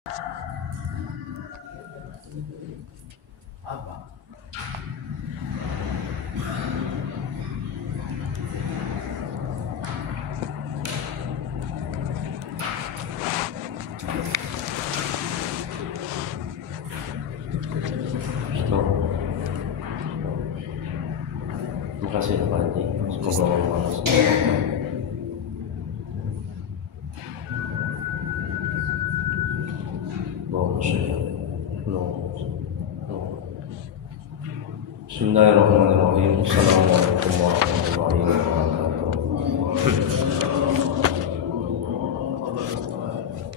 Apa? Stop. Terima kasih Pak Haji. Semoga Allah Bismillahirrahmanirrahim. Assalamualaikum warahmatullahi wabarakatuh.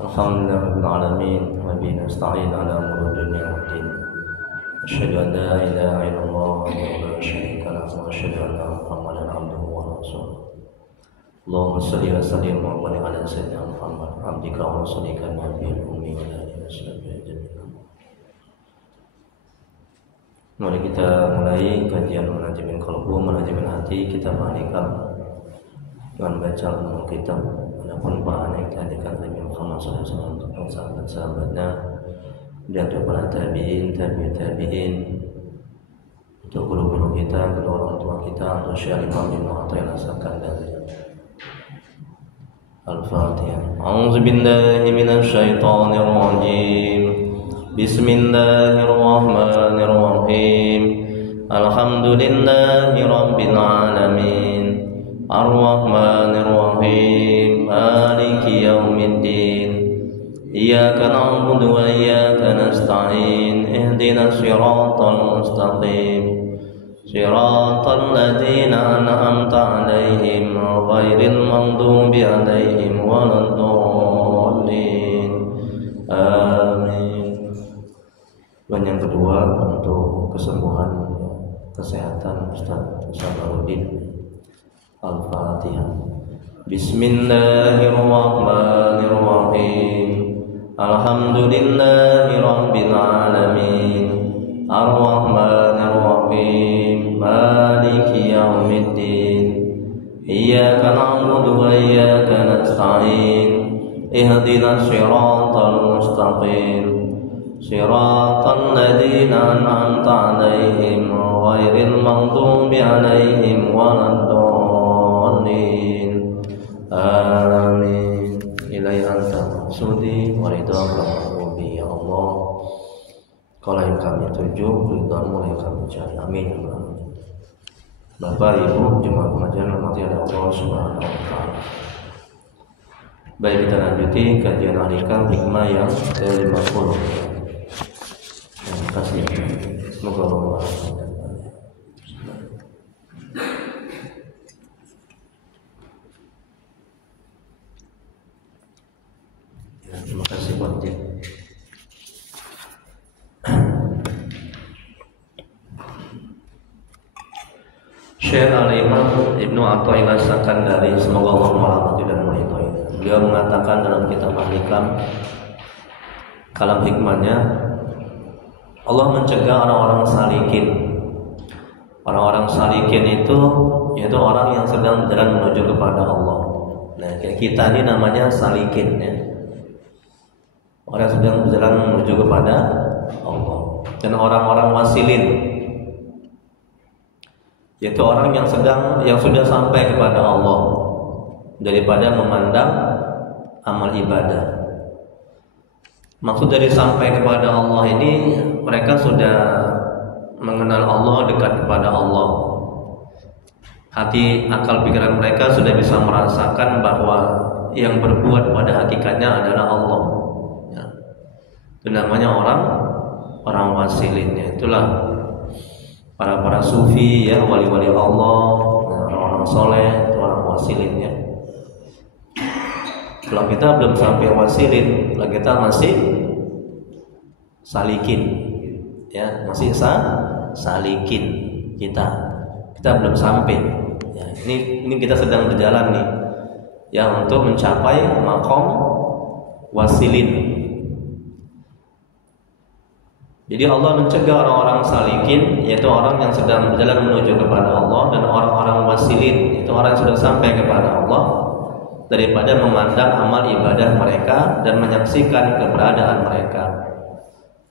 Alhamdulillahirabbil alamin wa bihi nasta'in ala umuri dunya waddin. Asyhadu an la ilaha illallah wa la syarika lahu wa asyhadu anna Muhammadan abduhu wa rasuluh. Allahumma shalli wa sallim wa barik ala sayyidina Muhammad abdika wa rasulika nabiyil ummi wa ala alihi washabbihi ajma'in. Mari kita mulai kajian manajemen qalbu, manajemen hati, kita Al-Hikam dengan baca ilmu kitab. Adapun bahan yang dihadirkan oleh Muhammad SAW untuk sahabat-sahabatnya dan para tabi'in, tabi'in, untuk guru-guru kita, kedua orang tua kita, untuk Syekh Imam Ibnu Athaillah Sakandari. Al-Fatihah. A'udzu billahi minasy syaithanir rajim. Bismillahirrahmanirrahim. Alhamdulillahi rabbil alamin. Ar-Rahmanir-Rahim. Maliki yaumiddin. Iyyaka na'budu wa iyyaka nasta'in. Ihdinas siratal mustaqim. Siratal ladzina an'amta 'alaihim ghairil maghdubi 'alaihim waladdallin. Amin. Dan yang kedua untuk kesembuhan, kesehatan Ustaz Sabaruddin. Al-Fatihah. Bismillahirrahmanirrahim. Alhamdulillahi rabbil alamin. Ar-Rahmanir-Rahim. Maliki yaumiddin. Iyyaka na'budu wa iyyaka nasta'in. Ihdinas siratal mustaqim. Siratal ladzina an'amta 'alaihim ghairil maghdubi 'alaihim waladdallin. Amin. Ilaihi anta sudi wa ridhaka rabbi ya Allah. Kalau yang kami tuju, ridhamu yang kami cari. Amin. Bapak Ibu jemaah pengajian rahmati Allah Subhanahu wa taala. Baik, kita lanjuti kajian Al-Hikam hikmah yang ke-50. Terima kasih. Semoga Allah. Terima kasih buat dia. Syekh Al-Imam Ibnu Athaillah Sakandari, semoga Allah merahmati dan meridhai. Beliau mengatakan dalam kitab Al-Hikam, kalam hikmahnya, Allah mencegah orang-orang salikin. Orang-orang salikin itu yaitu orang yang sedang berjalan menuju kepada Allah. Nah, kayak kita ini namanya salikin ya. Orang yang sedang berjalan menuju kepada Allah. Dan orang-orang wasilin, yaitu orang yang sudah sampai kepada Allah daripada memandang amal ibadah. Maksud dari sampai kepada Allah ini, mereka sudah mengenal Allah, dekat kepada Allah. Hati, akal, pikiran mereka sudah bisa merasakan bahwa yang berbuat pada hakikatnya adalah Allah. Ya. Itu namanya orang wasilin. Itulah para sufi ya, wali-wali Allah, orang-orang soleh, orang wasilin ya. Kalau kita belum sampai wasilin, kalau kita masih salikin ya, masih salikin kita belum sampai ya. Ini kita sedang berjalan nih ya, untuk mencapai maqam wasilin. Jadi Allah mencegah orang-orang salikin, yaitu orang yang sedang berjalan menuju kepada Allah, dan orang-orang wasilin, itu orang yang sudah sampai kepada Allah. daripada memandang amal ibadah mereka dan menyaksikan keberadaan mereka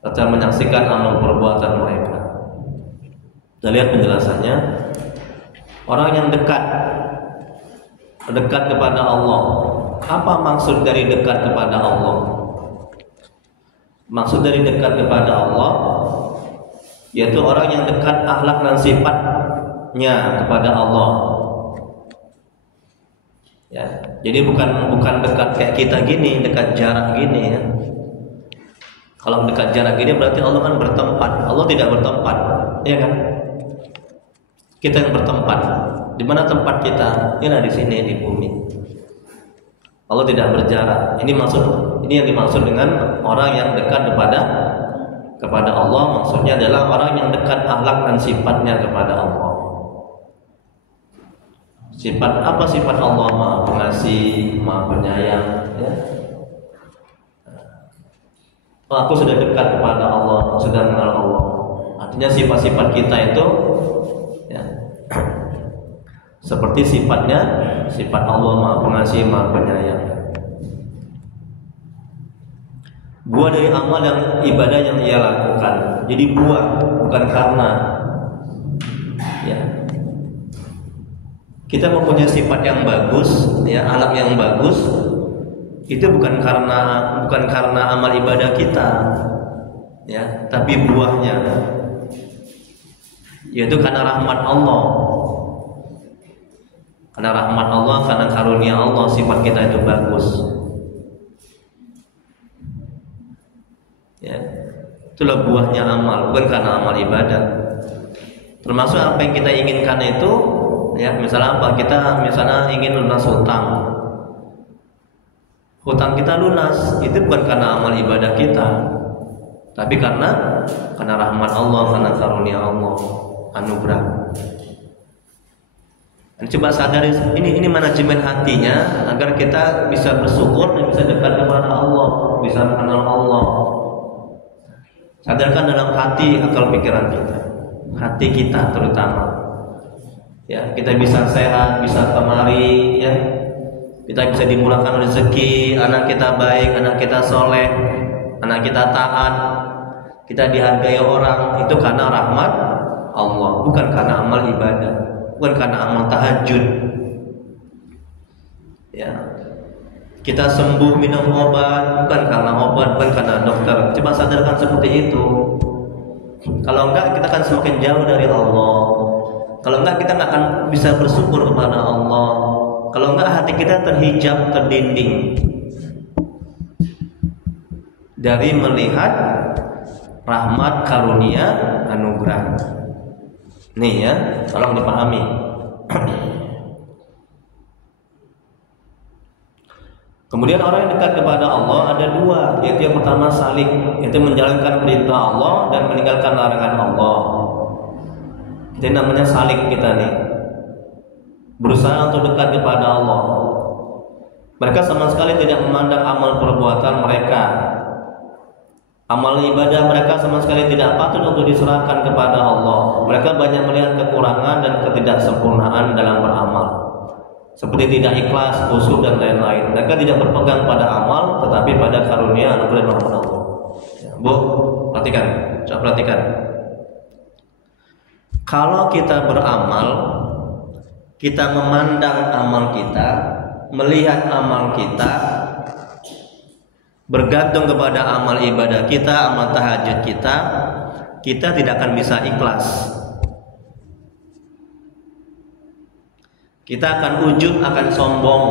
atau menyaksikan amal perbuatan mereka. Kita lihat penjelasannya. Orang yang dekat kepada Allah. Apa maksud dari dekat kepada Allah? Maksud dari dekat kepada Allah yaitu orang yang dekat akhlak dan sifatnya kepada Allah. Ya, jadi bukan dekat kayak kita gini, dekat jarak gini ya. Kalau dekat jarak gini berarti Allah kan bertempat. Allah tidak bertempat, ya kan? Kita yang bertempat. Di mana tempat kita? Ini di sini di bumi. Allah tidak berjarak. Ini yang dimaksud dengan orang yang dekat kepada Allah. Maksudnya adalah orang yang dekat akhlak dan sifatnya kepada Allah. Sifat apa sifat Allah? Maha Pengasih, Maha Penyayang. Ya. Aku sudah dekat kepada Allah, sudah mengenal Allah. Artinya sifat-sifat kita itu ya, seperti sifat Allah Maha Pengasih, Maha Penyayang. Buah dari amal yang ibadah yang ia lakukan. Jadi buah, bukan karena. Ya. Kita mempunyai sifat yang bagus, ya, akhlak yang bagus. Itu bukan karena amal ibadah kita, ya, tapi buahnya, yaitu karena rahmat Allah. Karena rahmat Allah, karena karunia Allah, sifat kita itu bagus. Ya, itulah buahnya amal, bukan karena amal ibadah. Termasuk apa yang kita inginkan itu, ya, misalnya apa? Kita misalnya ingin lunas hutang. Hutang kita lunas, itu bukan karena amal ibadah kita, tapi karena rahmat Allah, karena karunia Allah, anugerah. Dan coba sadari ini manajemen hatinya agar kita bisa bersyukur dan bisa dekat kepada Allah, bisa mengenal Allah. Sadarkan dalam hati, akal pikiran kita, hati kita terutama. Ya, kita bisa sehat, bisa kemari, ya. Kita bisa dimurahkan rezeki, anak kita baik, anak kita soleh, anak kita taat, kita dihargai orang, itu karena rahmat Allah, bukan karena amal ibadah, bukan karena amal tahajud. Ya, kita sembuh minum obat, bukan karena obat, bukan karena dokter. Coba sadarkan seperti itu. Kalau enggak, kita akan semakin jauh dari Allah. Kalau enggak, kita enggak akan bisa bersyukur kepada Allah. Kalau enggak, hati kita terhijab, terdinding dari melihat rahmat, karunia, anugerah. Nih ya, tolong dipahami. Kemudian orang yang dekat kepada Allah ada dua, yaitu yang pertama salik, yaitu menjalankan perintah Allah dan meninggalkan larangan Allah. Itu namanya salik kita nih. Berusaha untuk dekat kepada Allah. Mereka sama sekali tidak memandang amal perbuatan mereka. Amal ibadah mereka sama sekali tidak patut untuk diserahkan kepada Allah. Mereka banyak melihat kekurangan dan ketidaksempurnaan dalam beramal, seperti tidak ikhlas, khusyuk dan lain-lain. Mereka tidak berpegang pada amal, tetapi pada karunia anugerah rahmat Allah. Bu, perhatikan, coba perhatikan. Kalau kita beramal, kita memandang amal kita, melihat amal kita, bergantung kepada amal ibadah kita, amal tahajud kita tidak akan bisa ikhlas. Kita akan ujub, akan sombong,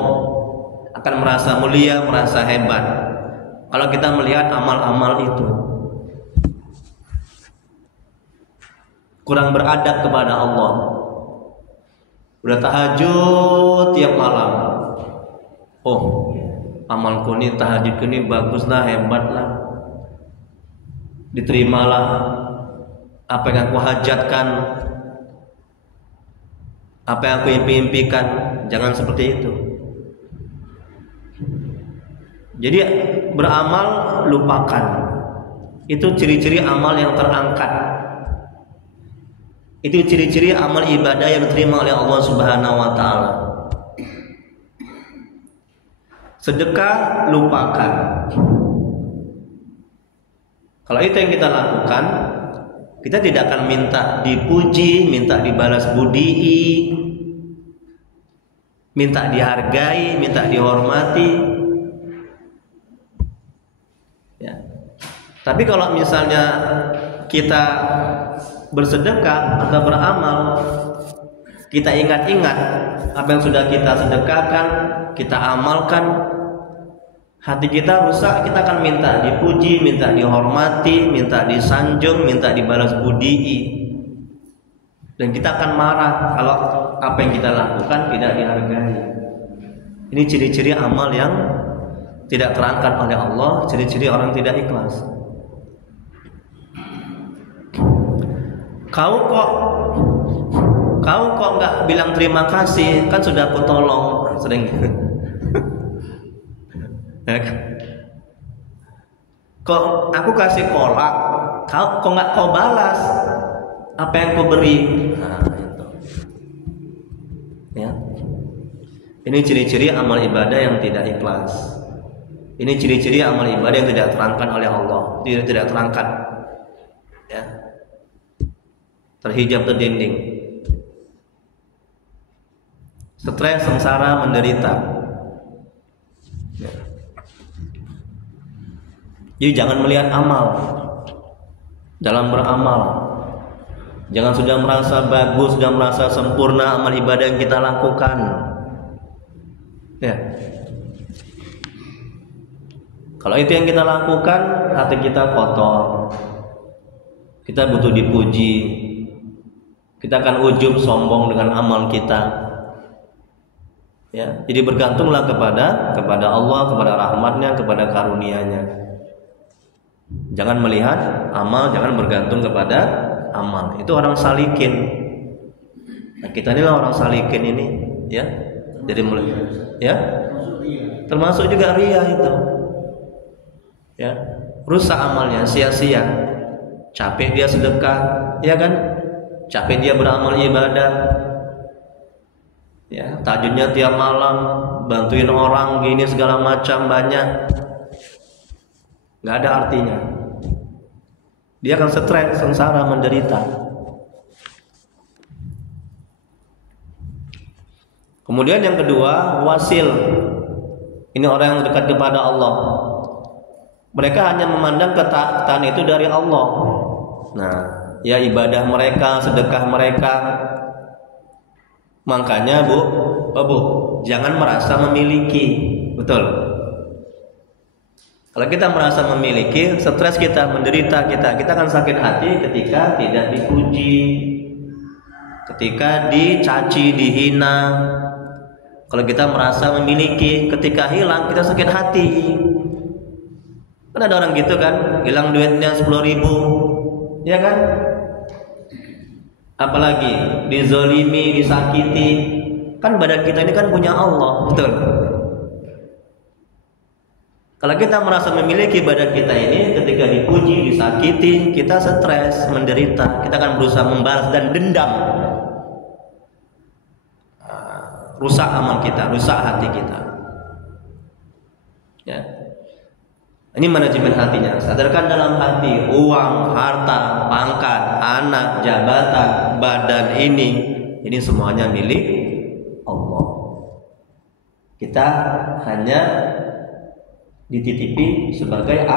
akan merasa mulia, merasa hebat. Kalau kita melihat amal-amal itu, kurang beradab kepada Allah. Udah tahajud tiap malam. Oh, amalku ini, tahajudku ini baguslah, hebatlah, diterimalah apa yang aku hajatkan, apa yang aku impikan. Jangan seperti itu. Jadi beramal lupakan. Itu ciri-ciri amal yang terangkat. Itu ciri-ciri amal ibadah yang diterima oleh Allah Subhanahu wa taala. Sedekah lupakan. Kalau itu yang kita lakukan, kita tidak akan minta dipuji, minta dibalas budii, minta dihargai, minta dihormati. Ya. Tapi kalau misalnya kita bersedekah atau beramal, kita ingat-ingat apa yang sudah kita sedekahkan, kita amalkan, hati kita rusak, kita akan minta dipuji, minta dihormati, minta disanjung, minta dibalas budii. Dan kita akan marah kalau apa yang kita lakukan tidak dihargai. Ini ciri-ciri amal yang tidak terangkat oleh Allah, ciri-ciri orang tidak ikhlas. Kau kok nggak bilang terima kasih, kan sudah aku tolong, sering. Kok aku kasih kolak, kok nggak kau balas apa yang kau beri? Nah, itu. Ya. Ini ciri-ciri amal ibadah yang tidak ikhlas. Ini ciri-ciri amal ibadah yang tidak terangkat oleh Allah, tidak terangkat. Ya. Terhijab terdinding. Stres, sengsara, menderita. Ya. Jadi jangan melihat amal dalam beramal. Jangan sudah merasa bagus, sudah merasa sempurna amal ibadah yang kita lakukan. Ya. Kalau itu yang kita lakukan, hati kita kotor. Kita butuh dipuji. Kita akan ujub, sombong dengan amal kita. Ya, jadi bergantunglah kepada Allah, kepada rahmatnya, kepada karunia-Nya. Jangan melihat amal, jangan bergantung kepada amal. Itu orang salikin. Nah, kita inilah orang salikin ini, ya. Jadi mulai, ya. Termasuk juga riya itu. Ya, rusak amalnya, sia-sia. Capek dia sedekah, ya kan? Capek dia beramal ibadah. Ya, tahajudnya tiap malam, bantuin orang gini segala macam banyak. Nggak ada artinya. Dia akan stres, sengsara, menderita. Kemudian yang kedua, wasil. Ini orang yang dekat kepada Allah. Mereka hanya memandang ketaatan itu dari Allah. Nah, ya ibadah mereka, sedekah mereka. Makanya Bu, jangan merasa memiliki. Betul. Kalau kita merasa memiliki, stres kita, menderita kita akan sakit hati ketika tidak dipuji, ketika dicaci, dihina. Kalau kita merasa memiliki, ketika hilang kita sakit hati. Kan ada orang gitu kan, hilang duitnya 10.000, ya kan? Apalagi dizolimi, disakiti. Kan badan kita ini kan punya Allah, betul. Kalau kita merasa memiliki badan kita ini, ketika dipuji, disakiti, kita stres, menderita. Kita akan berusaha membalas dan dendam. Rusak amal kita, rusak hati kita. Ya. Ini manajemen hatinya. Sadarkan dalam hati, uang, harta, pangkat, anak, jabatan, badan ini semuanya milik Allah. Kita hanya dititipi sebagai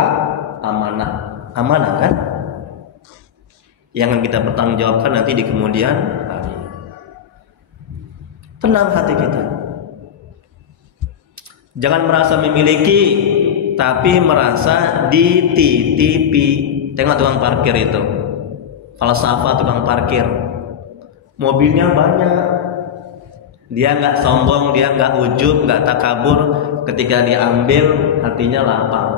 amanah. Amanah kan? Yang kita pertanggungjawabkan nanti di kemudian hari. Tenang hati kita. Jangan merasa memiliki, tapi merasa dititipi. Tengok tukang parkir itu, falsafah tukang parkir. Mobilnya banyak, dia nggak sombong, dia nggak ujub, nggak takabur. Ketika diambil, hatinya lapang.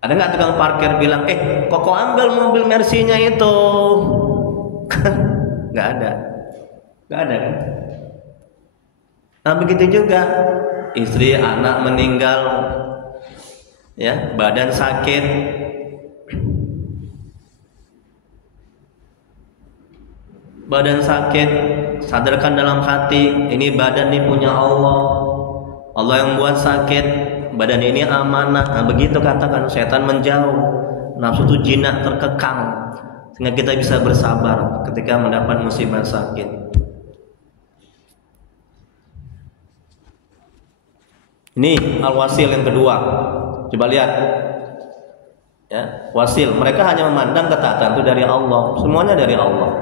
Ada nggak tukang parkir bilang, kok kau ambil mobil Mercy-nya itu? Nggak ada kan? Nah begitu juga. Istri, anak meninggal, ya, badan sakit, sadarkan dalam hati, ini badan ini punya Allah. Allah yang buat sakit, badan ini amanah. Nah, begitu katakan, setan menjauh, nafsu itu jinak terkekang, sehingga kita bisa bersabar ketika mendapat musibah sakit. Ini al-wasil yang kedua. Coba lihat. Ya, wasil, mereka hanya memandang ketaatan itu dari Allah, semuanya dari Allah.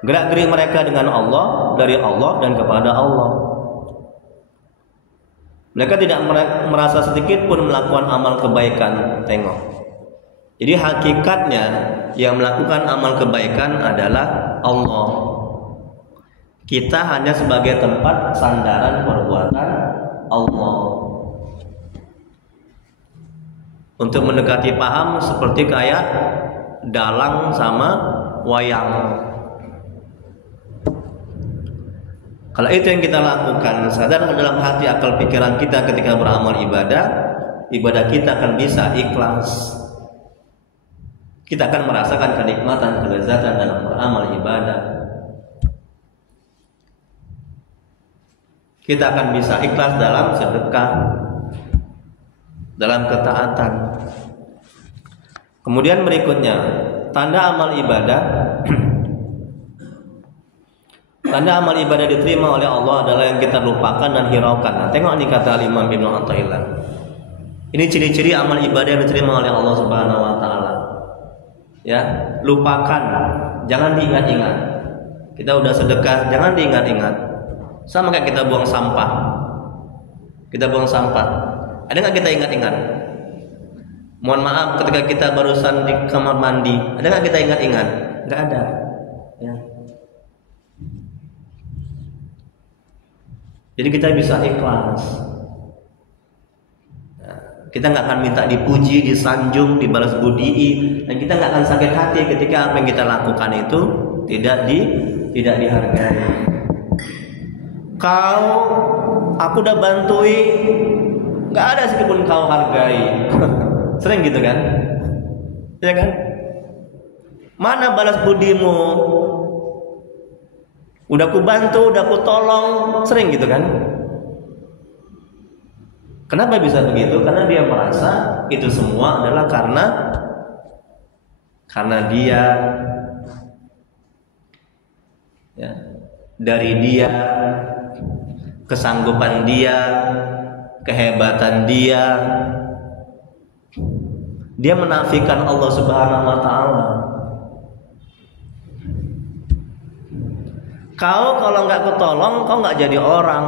Gerak-gerik mereka dengan Allah, dari Allah dan kepada Allah. Mereka tidak merasa sedikit pun melakukan amal kebaikan. Tengok. Jadi hakikatnya yang melakukan amal kebaikan adalah Allah. Kita hanya sebagai tempat sandaran perbuatan Allah. Untuk mendekati paham seperti kayak dalang sama wayang. Kalau itu yang kita lakukan, sadar dalam hati akal pikiran kita ketika beramal ibadah, ibadah kita akan bisa ikhlas. Kita akan merasakan kenikmatan, kelezatan dalam beramal ibadah. Kita akan bisa ikhlas dalam sedekah, dalam ketaatan. Kemudian berikutnya, tanda amal ibadah. Tanda amal ibadah diterima oleh Allah adalah yang kita lupakan dan hiraukan. Nah, tengok ini kata Imam Ibnu Athaillah. Ini ciri-ciri amal ibadah yang diterima oleh Allah Subhanahu wa taala. Ya, lupakan, jangan diingat-ingat. Kita udah sedekah, jangan diingat-ingat. Sama kayak kita buang sampah. Kita buang sampah. Ada nggak kita ingat-ingat? Mohon maaf, ketika kita barusan di kamar mandi, ada nggak kita ingat-ingat? Nggak ada. Ya. Jadi kita bisa ikhlas. Kita nggak akan minta dipuji, disanjung, dibalas budi, dan kita nggak akan sakit hati ketika apa yang kita lakukan itu tidak dihargai. Aku udah bantuin, nggak ada sedikitpun kau hargai. Sering gitu kan? Ya kan? Mana balas budimu? Udah ku bantu, udah ku tolong, sering gitu kan? Kenapa bisa begitu? Karena dia merasa itu semua adalah karena dia, ya, dari dia, kesanggupan dia, kehebatan dia. Dia menafikan Allah Subhanahu wa taala. Kau kalau nggak ketolong, kau nggak jadi orang.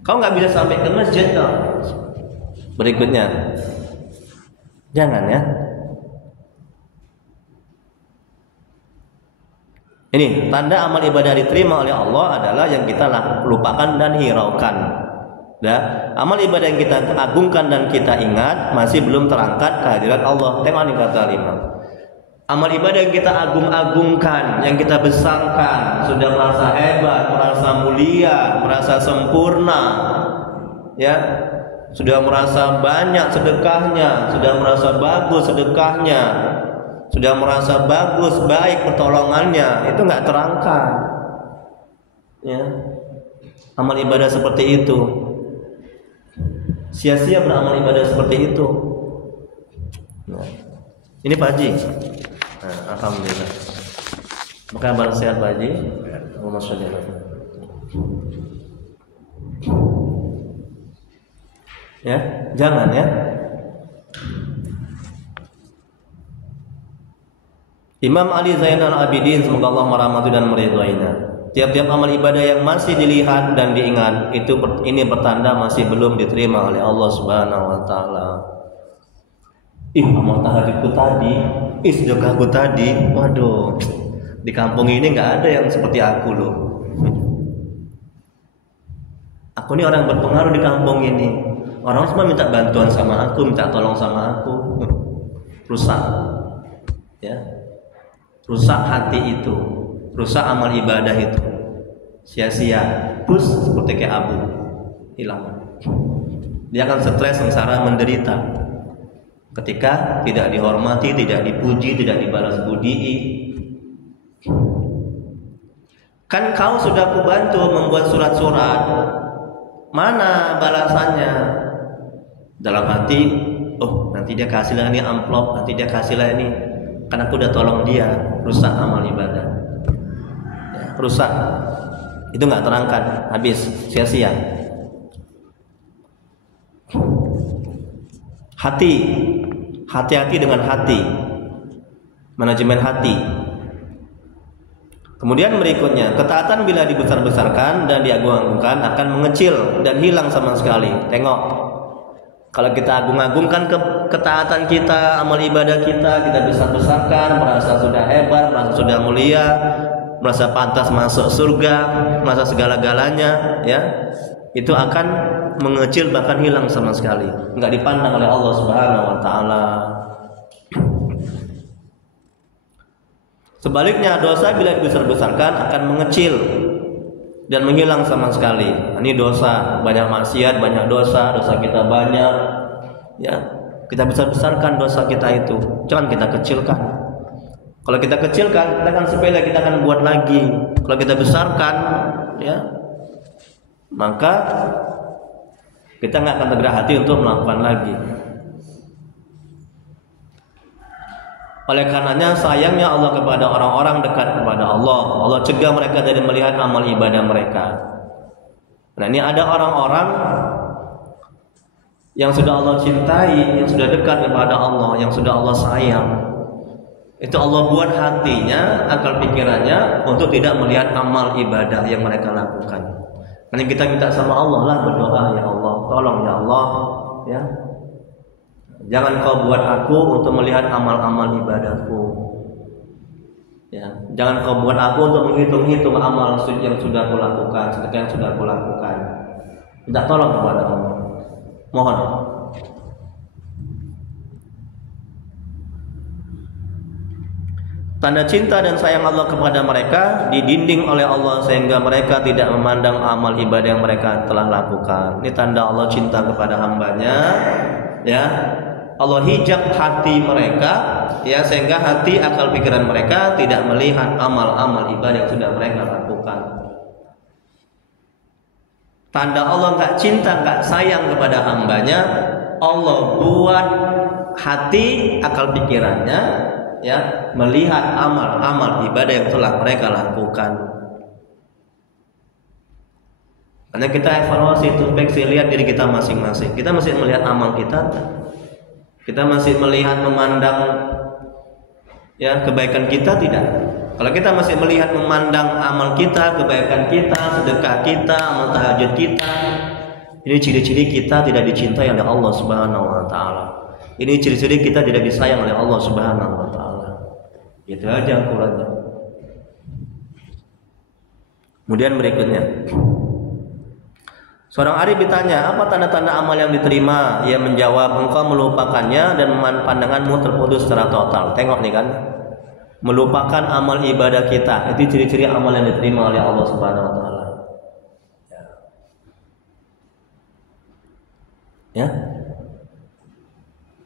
Kau nggak bisa sampai ke masjid kau. Berikutnya, jangan ya. Ini tanda amal ibadah diterima oleh Allah adalah yang kita lupakan dan hiraukan. Ya, amal ibadah yang kita agungkan dan kita ingat masih belum terangkat kehadirat Allah. Tengok ini kata Imam. Amal ibadah yang kita agung-agungkan, yang kita besarkan, sudah merasa hebat, merasa mulia, merasa sempurna, ya, sudah merasa banyak sedekahnya, sudah merasa bagus sedekahnya, sudah merasa bagus baik pertolongannya, itu nggak terangkat. Ya, amal ibadah seperti itu, sia-sia beramal ibadah seperti itu. Nah, ini Pak Haji. Nah, alhamdulillah. Apa kabar sehat Pak Haji? Allahumma sholli ala Muhammad. Ya, jangan ya. Imam Ali Zainal Abidin semoga Allah merahmati dan meridhoinya. Tiap-tiap amal ibadah yang masih dilihat dan diingat ini pertanda masih belum diterima oleh Allah Subhanahu wa taala. Amal tahajudku tadi, sedekahku tadi, waduh, di kampung ini nggak ada yang seperti aku loh. Aku ini orang berpengaruh di kampung ini. Orang semua minta bantuan sama aku, minta tolong sama aku. Rusak, ya, rusak hati itu, rusak amal ibadah itu, sia-sia, terus seperti kayak abu, hilang. Dia akan stres, sengsara, menderita. Ketika tidak dihormati, tidak dipuji, tidak dibalas budi. Kan kau sudah kubantu membuat surat-surat, mana balasannya? Dalam hati, oh nanti dia kasihlah ini amplop, nanti dia kasihlah ini, karena aku udah tolong dia, rusak amal ibadah, ya, rusak. Itu nggak terangkan, habis sia-sia. Hati-hati dengan hati, manajemen hati. Kemudian berikutnya, ketaatan bila dibesar-besarkan dan diagung-agungkan akan mengecil dan hilang sama sekali. Tengok, kalau kita agung-agungkan ketaatan kita, amal ibadah kita besar-besarkan, merasa sudah hebat, merasa sudah mulia, merasa pantas masuk surga, merasa segala-galanya, ya, itu akan mengecil bahkan hilang sama sekali, nggak dipandang oleh Allah Subhanahu Wa Taala. Sebaliknya, dosa bila dibesar-besarkan akan mengecil dan menghilang sama sekali. Ini dosa, banyak maksiat, banyak dosa kita banyak, ya, kita besar-besarkan dosa kita itu, jangan kita kecilkan. Kalau kita kecilkan, kita akan sepele, kita akan buat lagi. Kalau kita besarkan, ya, maka kita nggak akan tergerak hati untuk melakukan lagi. Oleh karenanya sayangnya Allah kepada orang-orang dekat kepada Allah. Allah cegah mereka dari melihat amal ibadah mereka. Nah, ini ada orang-orang yang sudah Allah cintai, yang sudah dekat kepada Allah, yang sudah Allah sayang. Itu Allah buat hatinya, akal pikirannya untuk tidak melihat amal ibadah yang mereka lakukan. Karena kita minta sama Allah lah, berdoa, ya Allah, tolong ya Allah, ya, jangan kau buat aku untuk melihat amal-amal ibadahku, ya, jangan kau buat aku untuk menghitung-hitung amal yang sudah aku lakukan, sedekah yang sudah aku lakukan. Minta tolong kepada Allah, mohon. Tanda cinta dan sayang Allah kepada mereka didinding oleh Allah sehingga mereka tidak memandang amal ibadah yang mereka telah lakukan. Ini tanda Allah cinta kepada hambanya, ya. Allah hijab hati mereka, ya, sehingga hati, akal pikiran mereka tidak melihat amal-amal ibadah yang sudah mereka lakukan. Tanda Allah nggak cinta, nggak sayang kepada hambanya, Allah buat hati, akal pikirannya, ya, melihat amal-amal ibadah yang telah mereka lakukan. Karena kita evaluasi, introspeksi, lihat diri kita masing-masing. Kita masih melihat amal kita. Kita masih melihat, memandang, ya, kebaikan kita tidak. Kalau kita masih melihat, memandang amal kita, kebaikan kita, sedekah kita, amal tahajud kita, ini ciri-ciri kita tidak dicintai oleh Allah Subhanahu Wa Taala. Ini ciri-ciri kita tidak disayang oleh Allah Subhanahu Wa Taala. Itu aja ukurannya. Kemudian berikutnya, seorang arif ditanya, apa tanda-tanda amal yang diterima? Ia menjawab, engkau melupakannya dan pandanganmu terputus secara total. Tengok nih kan, melupakan amal ibadah kita, itu ciri-ciri amal yang diterima oleh Allah Subhanahu Wa Taala. Ya.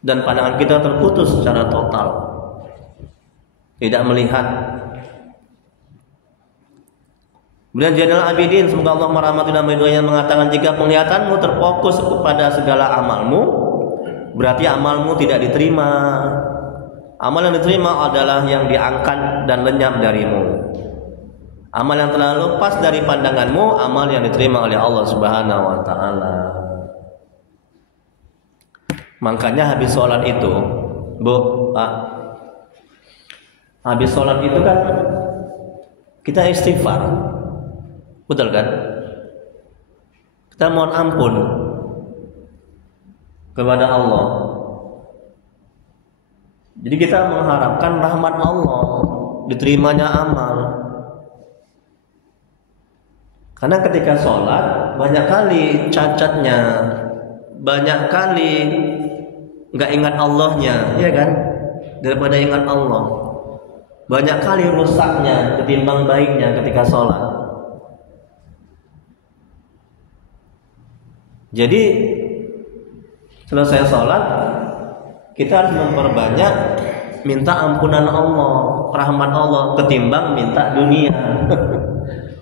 Dan pandangan kita terputus secara total, tidak melihat. Kemudian Zainal Abidin, semoga Allah merahmati dan meridhoinya, mengatakan, jika penglihatanmu terfokus kepada segala amalmu, berarti amalmu tidak diterima. Amal yang diterima adalah yang diangkat dan lenyap darimu. Amal yang telah lepas dari pandanganmu, amal yang diterima oleh Allah Subhanahu Wa Taala. Makanya habis sholat itu, habis sholat itu kan kita istighfar, betul kan? Kita mohon ampun kepada Allah. Jadi kita mengharapkan rahmat Allah, diterimanya amal. Karena ketika sholat banyak kali cacatnya, banyak kali nggak ingat Allahnya, ya kan? Daripada ingat Allah, banyak kali rusaknya ketimbang baiknya ketika sholat. Jadi selesai sholat kita harus memperbanyak minta ampunan Allah, rahmat Allah, ketimbang minta dunia.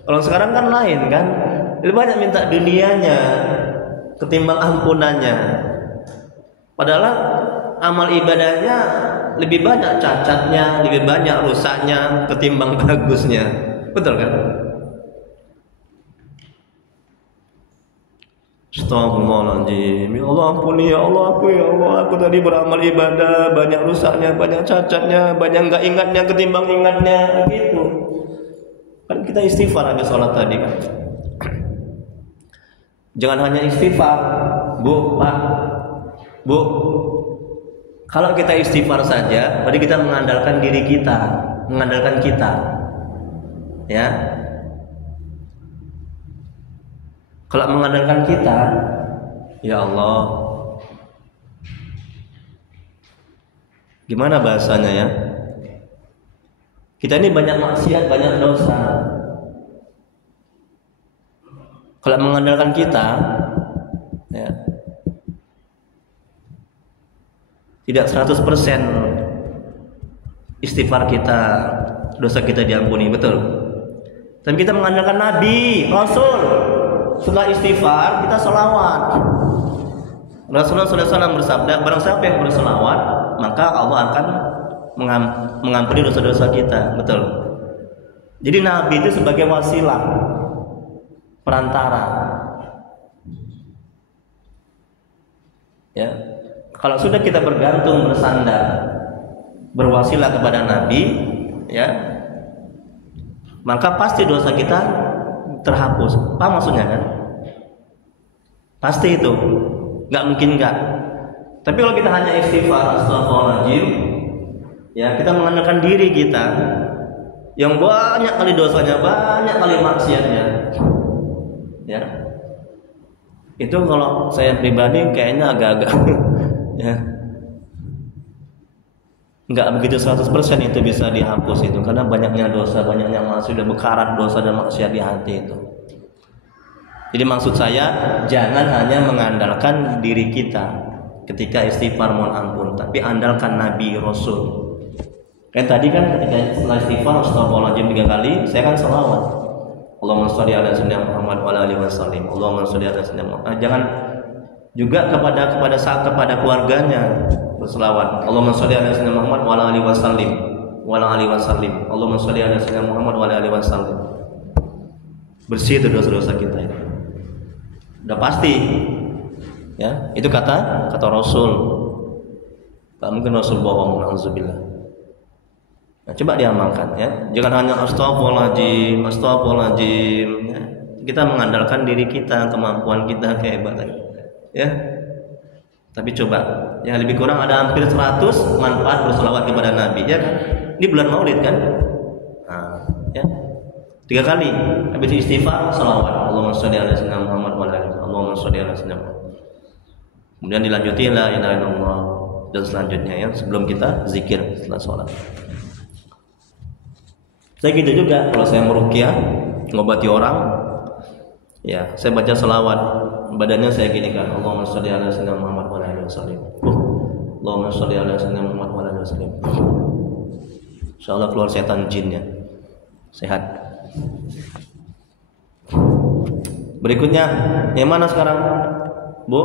Kalau sekarang kan lain kan, lebih banyak minta dunianya ketimbang ampunannya. Padahal amal ibadahnya lebih banyak cacatnya, lebih banyak rusaknya ketimbang bagusnya. Betul kan? Astagfirullahaladzim. Ya Allah ampuni, ya Allah aku tadi beramal ibadah banyak rusaknya, banyak cacatnya, banyak nggak ingatnya ketimbang ingatnya, gitu. Kan kita istighfar habis sholat tadi kan. Jangan hanya istighfar, Bu, Pak, Bu. Kalau kita istighfar saja, berarti kita mengandalkan diri kita, mengandalkan kita, ya. Kalau mengandalkan kita, ya Allah, gimana bahasanya ya? Kita ini banyak maksiat, banyak dosa. Kalau mengandalkan kita, ya, tidak 100% istighfar kita, dosa kita diampuni, betul. Dan kita mengandalkan Nabi, Rasul. Setelah istighfar kita sholawat. Rasulullah SAW bersabda, barang siapa yang bersolawat maka Allah akan mengampuni dosa-dosa kita, betul. Jadi Nabi itu sebagai wasilah, perantara. Ya, kalau sudah kita bergantung, bersandar, berwasilah kepada Nabi, ya, maka pasti dosa kita terhapus. Apa maksudnya kan? Pasti itu, nggak mungkin nggak. Tapi kalau kita hanya istighfar, astagfirullahaladzim, ya, kita mengandalkan diri kita yang banyak kali dosanya, banyak kali maksiatnya, ya, itu kalau saya pribadi kayaknya agak-agak ya, nggak begitu 100% itu bisa dihapus itu, karena banyaknya dosa, banyaknya maksiat, sudah bekarat dosa dan maksiat di hati itu. Jadi maksud saya, jangan hanya mengandalkan diri kita ketika istighfar mohon ampun, tapi andalkan Nabi, Rasul. Kan tadi kan ketika setelah istighfar astagfirullahaladzim 3 kali, saya kan sholawat, Allahumma sholli ala sayyidina Muhammad wa ala alihi wasallim, Allahumma sholli ala sayyidina Muhammad. Jangan juga kepada keluarganya berselawat, Allahumma sholli ala sayyidina Muhammad wa ala alihi wasallim, wa ala alihi wasallim, Allahumma sholli ala sayyidina Muhammad wa ala alihi wasallim. Bersih itu dosa-dosa kita itu. Udah pasti, ya, itu kata Rasul. Gak mungkin Rasul bohong, na'udzubillah. Nah, coba diamalkan, ya. Jangan hanya astagfirullahaladzim, ya. Kita mengandalkan diri kita, kemampuan kita, kehebatan, ya. Tapi coba, ya, lebih kurang ada hampir 100 manfaat berselawat kepada Nabi, ya kan? Ini bulan Maulid kan? Nah, ya. 3 kali habis istighfar, selawat, Allahumma sholli ala sayyidina Muhammad wa ala alihi, Allahumma sholli ala sayyidina Muhammad. Kemudian dilanjuti la ilaha illallah, dan selanjutnya, ya, sebelum kita zikir setelah sholat. Saya gitu juga kalau saya meruqyah, ngobati orang, ya, saya baca selawat, badannya saya gini kan, Allahumma sholli ala sayyidina Muhammad wa ala alihi wasallam. Allahumma sholli ala sayyidina Muhammad wa ala alihi wasallam. Insyaallah keluar setan jinnya. Sehat. Berikutnya, yang mana sekarang, Bu?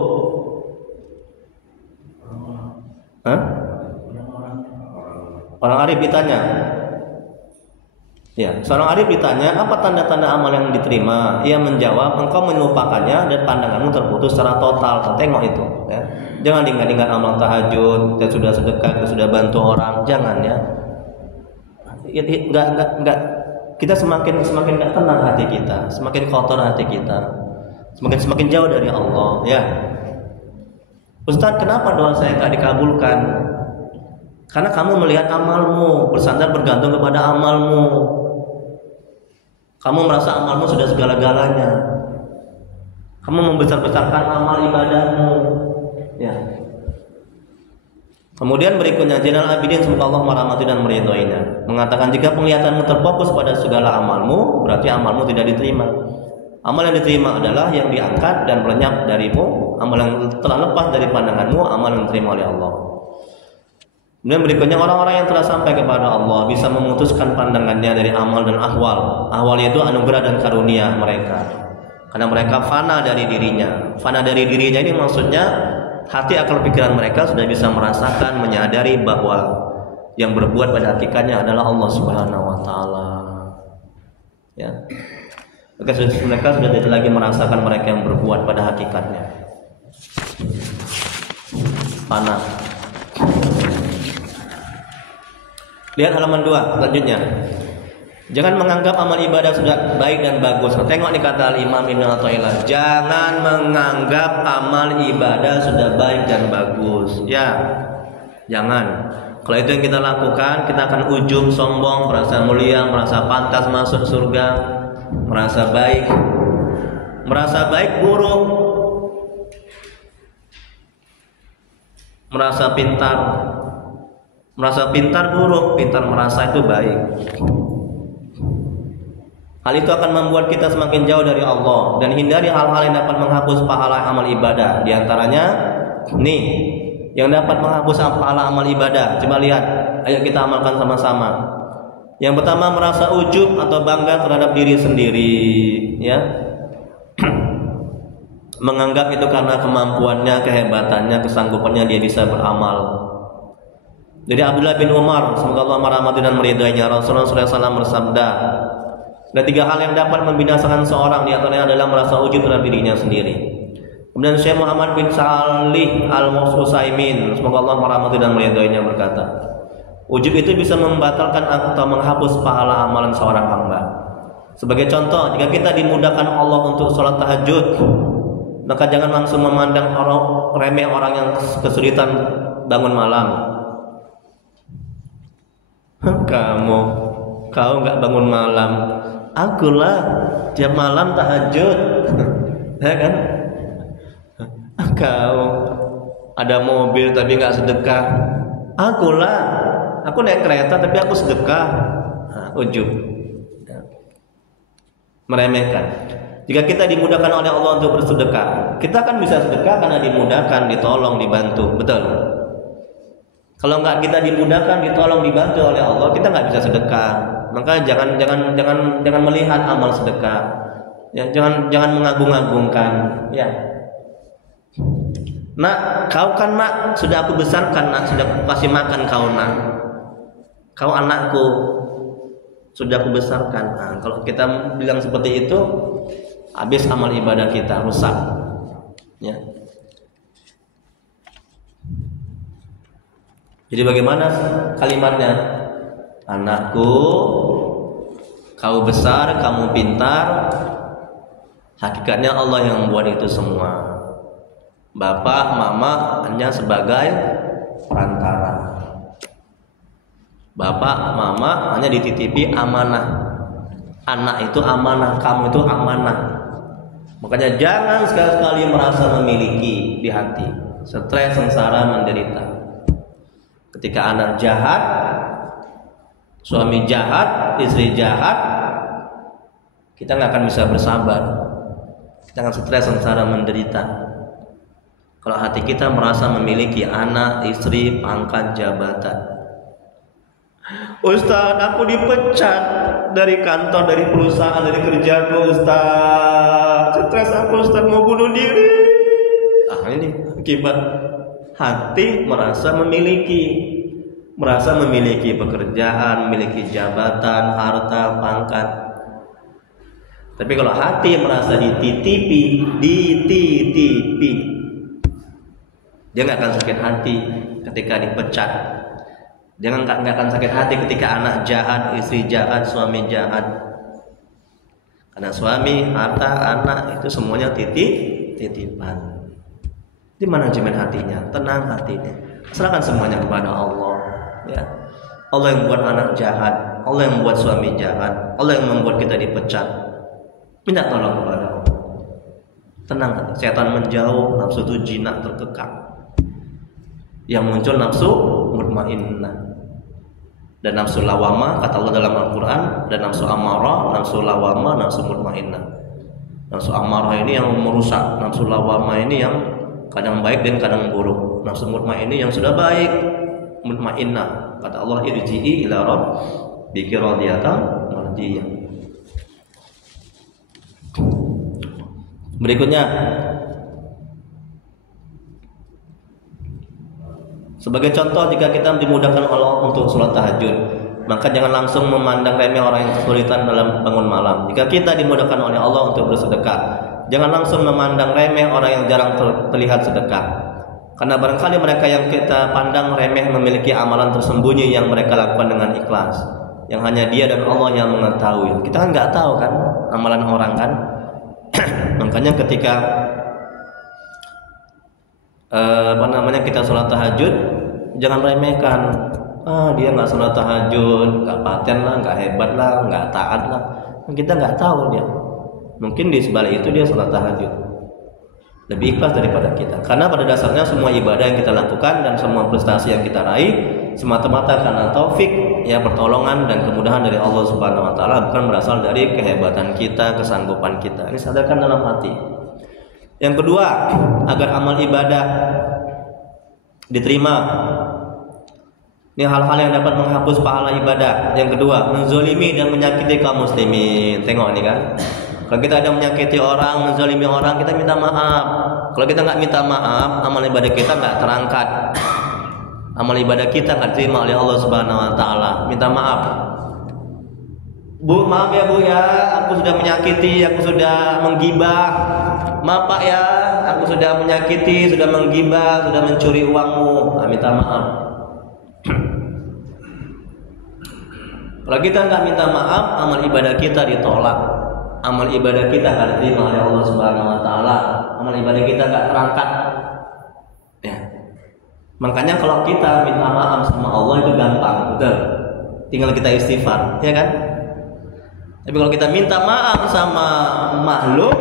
Hah? Orang Arif ditanya. Ya, seorang Arif ditanya, apa tanda-tanda amal yang diterima? Ia menjawab, engkau melupakannya dan pandanganmu terputus secara total. Tengok itu, ya. Jangan ingat-ingat amal tahajud, kita sudah sedekah, kita sudah bantu orang, jangan, ya. Enggak. Kita semakin nggak tenang hati kita, semakin kotor hati kita, semakin jauh dari Allah, ya. Ustaz, kenapa doa saya nggak dikabulkan? Karena kamu melihat amalmu, bersandar bergantung kepada amalmu. Kamu merasa amalmu sudah segala-galanya. Kamu membesar-besarkan amal ibadahmu, ya. Kemudian berikutnya, Zainal Abidin semoga Allah merahmati dan meridhoinya, mengatakan jika penglihatanmu terfokus pada segala amalmu, berarti amalmu tidak diterima. Amal yang diterima adalah yang diangkat dan melenyap darimu. Amal yang telah lepas dari pandanganmu, amal yang diterima oleh Allah. Kemudian berikutnya orang-orang yang telah sampai kepada Allah bisa memutuskan pandangannya dari amal dan ahwal. Ahwal itu anugerah dan karunia mereka. Karena mereka fana dari dirinya. Fana dari dirinya ini maksudnya hati akal pikiran mereka sudah bisa merasakan, menyadari bahwa yang berbuat pada hakikatnya adalah Allah Subhanahu wa taala. Ya. Mereka sudah tidak lagi merasakan mereka yang berbuat pada hakikatnya. Fana. Lihat halaman 2 selanjutnya. Jangan menganggap amal ibadah sudah baik dan bagus. Tengok nih kata Imam Ibnu Athaillah. Jangan menganggap amal ibadah sudah baik dan bagus. Ya, jangan. Kalau itu yang kita lakukan, kita akan ujub, sombong, merasa mulia, merasa pantas masuk surga, merasa baik. Merasa baik buruk. Merasa pintar. Merasa pintar buruk, pintar merasa itu baik. Hal itu akan membuat kita semakin jauh dari Allah dan hindari hal-hal yang dapat menghapus pahala amal ibadah. Di antaranya nih, yang dapat menghapus pahala amal ibadah. Coba lihat, ayo kita amalkan sama-sama. Yang pertama, merasa ujub atau bangga terhadap diri sendiri, ya. Menganggap itu karena kemampuannya, kehebatannya, kesanggupannya dia bisa beramal. Dari Abdullah bin Umar, semoga Allah merahmati dan meridainya, Rasulullah SAW bersabda, ada 3 hal yang dapat membinasakan seorang, di antaranya adalah merasa ujub terhadap dirinya sendiri. Kemudian Syekh Muhammad bin Salih Al-Utsaimin, semoga Allah merahmati dan meridainya, berkata, ujub itu bisa membatalkan atau menghapus pahala amalan seorang hamba. Sebagai contoh, jika kita dimudahkan Allah untuk sholat tahajud, maka jangan langsung memandang remeh orang yang kesulitan bangun malam. Kau nggak bangun malam, akulah tiap malam tahajud, ya kan? Kau ada mobil tapi nggak sedekah, akulah, aku naik kereta tapi aku sedekah. Ujub, meremehkan. Jika kita dimudahkan oleh Allah untuk bersedekah, kita kan bisa sedekah karena dimudahkan, ditolong, dibantu, betul? Kalau nggak kita dimudahkan, ditolong, dibantu oleh Allah, kita nggak bisa sedekah. Maka jangan melihat amal sedekah, ya, jangan mengagung-agungkan, ya. Nak, kau kan nak, sudah aku besarkan nak, sudah aku kasih makan kau nak, kau anakku, sudah aku besarkan. Nah, kalau kita bilang seperti itu, habis amal ibadah kita, rusak, ya. Jadi bagaimana kalimatnya? Anakku, kau besar, kamu pintar. Hakikatnya Allah yang membuat itu semua. Bapak, mama hanya sebagai perantara. Bapak, mama hanya dititipi amanah. Anak itu amanah, kamu itu amanah. Makanya jangan sekali-kali merasa memiliki di hati. Stres, sengsara, menderita. Ketika anak jahat, suami jahat, istri jahat, kita nggak akan bisa bersabar. Kita akan stres, sengsara, menderita. Kalau hati kita merasa memiliki anak, istri, pangkat, jabatan. Ustaz, aku dipecat dari kantor, dari perusahaan, dari kerjaku, Ustaz. Stres aku, Ustaz, mau bunuh diri. Ini akibat hati merasa memiliki pekerjaan, memiliki jabatan, harta, pangkat. Tapi kalau hati merasa dititipi, dia nggak akan sakit hati ketika dipecat. Dia nggak akan sakit hati ketika anak jahat, istri jahat, suami jahat. Karena suami, harta, anak itu semuanya titipan. Di manajemen hatinya, tenang hatinya, serahkan semuanya kepada Allah. Ya, Allah yang membuat anak jahat, Allah yang membuat suami jahat, Allah yang membuat kita dipecat. Minta tolong kepada Allah. Tenang hati, setan menjauh, nafsu itu jinak terkekang. Yang muncul nafsu mutmainnah dan nafsu lawamah, kata Allah dalam Al-Quran, dan nafsu amarah, nafsu lawamah, nafsu mutmainnah. Nafsu amarah ini yang merusak, nafsu lawamah ini yang kadang baik dan kadang buruk. Nafsu mutmainnah ini yang sudah baik, mutmainnah. Kata Allah, irji'i ila rabbiki radiyatan mardiyah. Berikutnya, sebagai contoh, jika kita dimudahkan Allah untuk sholat tahajud, maka jangan langsung memandang remeh orang yang kesulitan dalam bangun malam. Jika kita dimudahkan oleh Allah untuk bersedekah, jangan langsung memandang remeh orang yang jarang terlihat sedekah. Karena barangkali mereka yang kita pandang remeh memiliki amalan tersembunyi yang mereka lakukan dengan ikhlas, yang hanya Dia dan Allah yang mengetahui. Kita kan nggak tahu kan amalan orang kan. Makanya ketika kita sholat tahajud, jangan remehkan. Dia nggak sholat tahajud, nggak paten lah, nggak hebat lah, nggak taat lah. Kita nggak tahu dia. Mungkin di sebalik itu dia sholat tahajud lebih ikhlas daripada kita. Karena pada dasarnya semua ibadah yang kita lakukan dan semua prestasi yang kita raih semata-mata karena taufik, ya, pertolongan dan kemudahan dari Allah Subhanahu Wa Taala, bukan berasal dari kehebatan kita, kesanggupan kita. Ini sadarkan dalam hati. Yang kedua, agar amal ibadah diterima, ini hal-hal yang dapat menghapus pahala ibadah. Yang kedua, menzolimi dan menyakiti kaum muslimin. Tengok ini kan, kalau kita ada menyakiti orang, menzolimi orang, kita minta maaf. Kalau kita nggak minta maaf, amal ibadah kita nggak terangkat. Amal ibadah kita nggak diterima oleh Allah Subhanahu Wa Taala. Minta maaf. Bu, maaf ya Bu ya, aku sudah menyakiti, aku sudah menggibah. Maaf Pak ya, aku sudah menyakiti, sudah menggibah, sudah mencuri uangmu. Minta maaf. Kalau kita nggak minta maaf, amal ibadah kita ditolak. Amal ibadah kita nggak diterima oleh Allah Subhanahu Wa Taala. Amal ibadah kita nggak terangkat. Ya. Makanya kalau kita minta maaf sama Allah itu gampang, betul. Tinggal kita istighfar, ya kan? Tapi kalau kita minta maaf sama makhluk,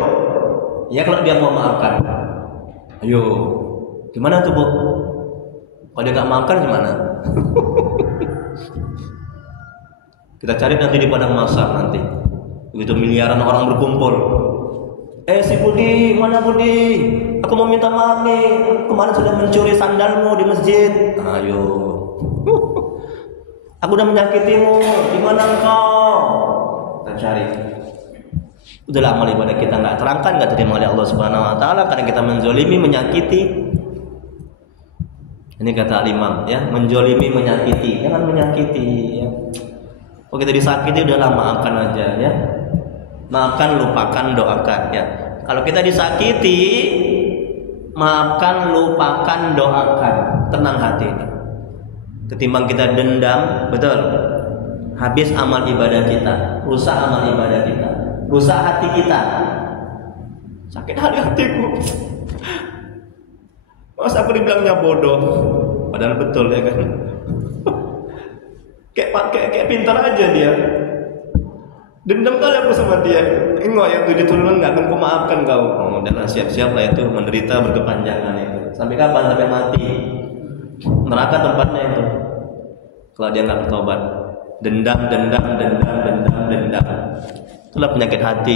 ya kalau dia mau maafkan, ayo, gimana tuh Bu? Kalau dia nggak maafkan gimana? Kita cari nanti di padang mahsyar nanti. Begitu miliaran orang berkumpul. Si Budi, mana Budi? Aku mau minta maaf nih. Kemarin sudah mencuri sandalmu di masjid. Ayo. Aku udah menyakitimu. Gimana engkau? Kita cari. Udahlah, amal ibadah kita nggak terangkan, nggak terima oleh Allah Subhanahu Wa Taala karena kita menzolimi, menyakiti. Ini kata Al-Imam, ya, menzolimi, menyakiti. Jangan menyakiti. Ya. Kalau kita disakiti, udahlah maafkan aja, ya. Maafkan, lupakan, doakan, ya. Kalau kita disakiti, maafkan, lupakan, doakan. Tenang hati. Ketimbang kita dendam, betul. Habis amal ibadah kita, rusak amal ibadah kita, rusak hati kita. Sakit hatiku. Masa aku dibilangnya bodoh, padahal betul, ya kan? Kayak pintar aja dia. Dendam kali aku sama dia. Enggak, yang 7 turunan nggak akan ku maafkan kau. Oh, dan siap-siap lah itu menderita berkepanjangan itu. Sampai kapan? Sampai mati. Neraka tempatnya itu. Kalau dia nggak bertobat. Dendam. Itulah penyakit hati.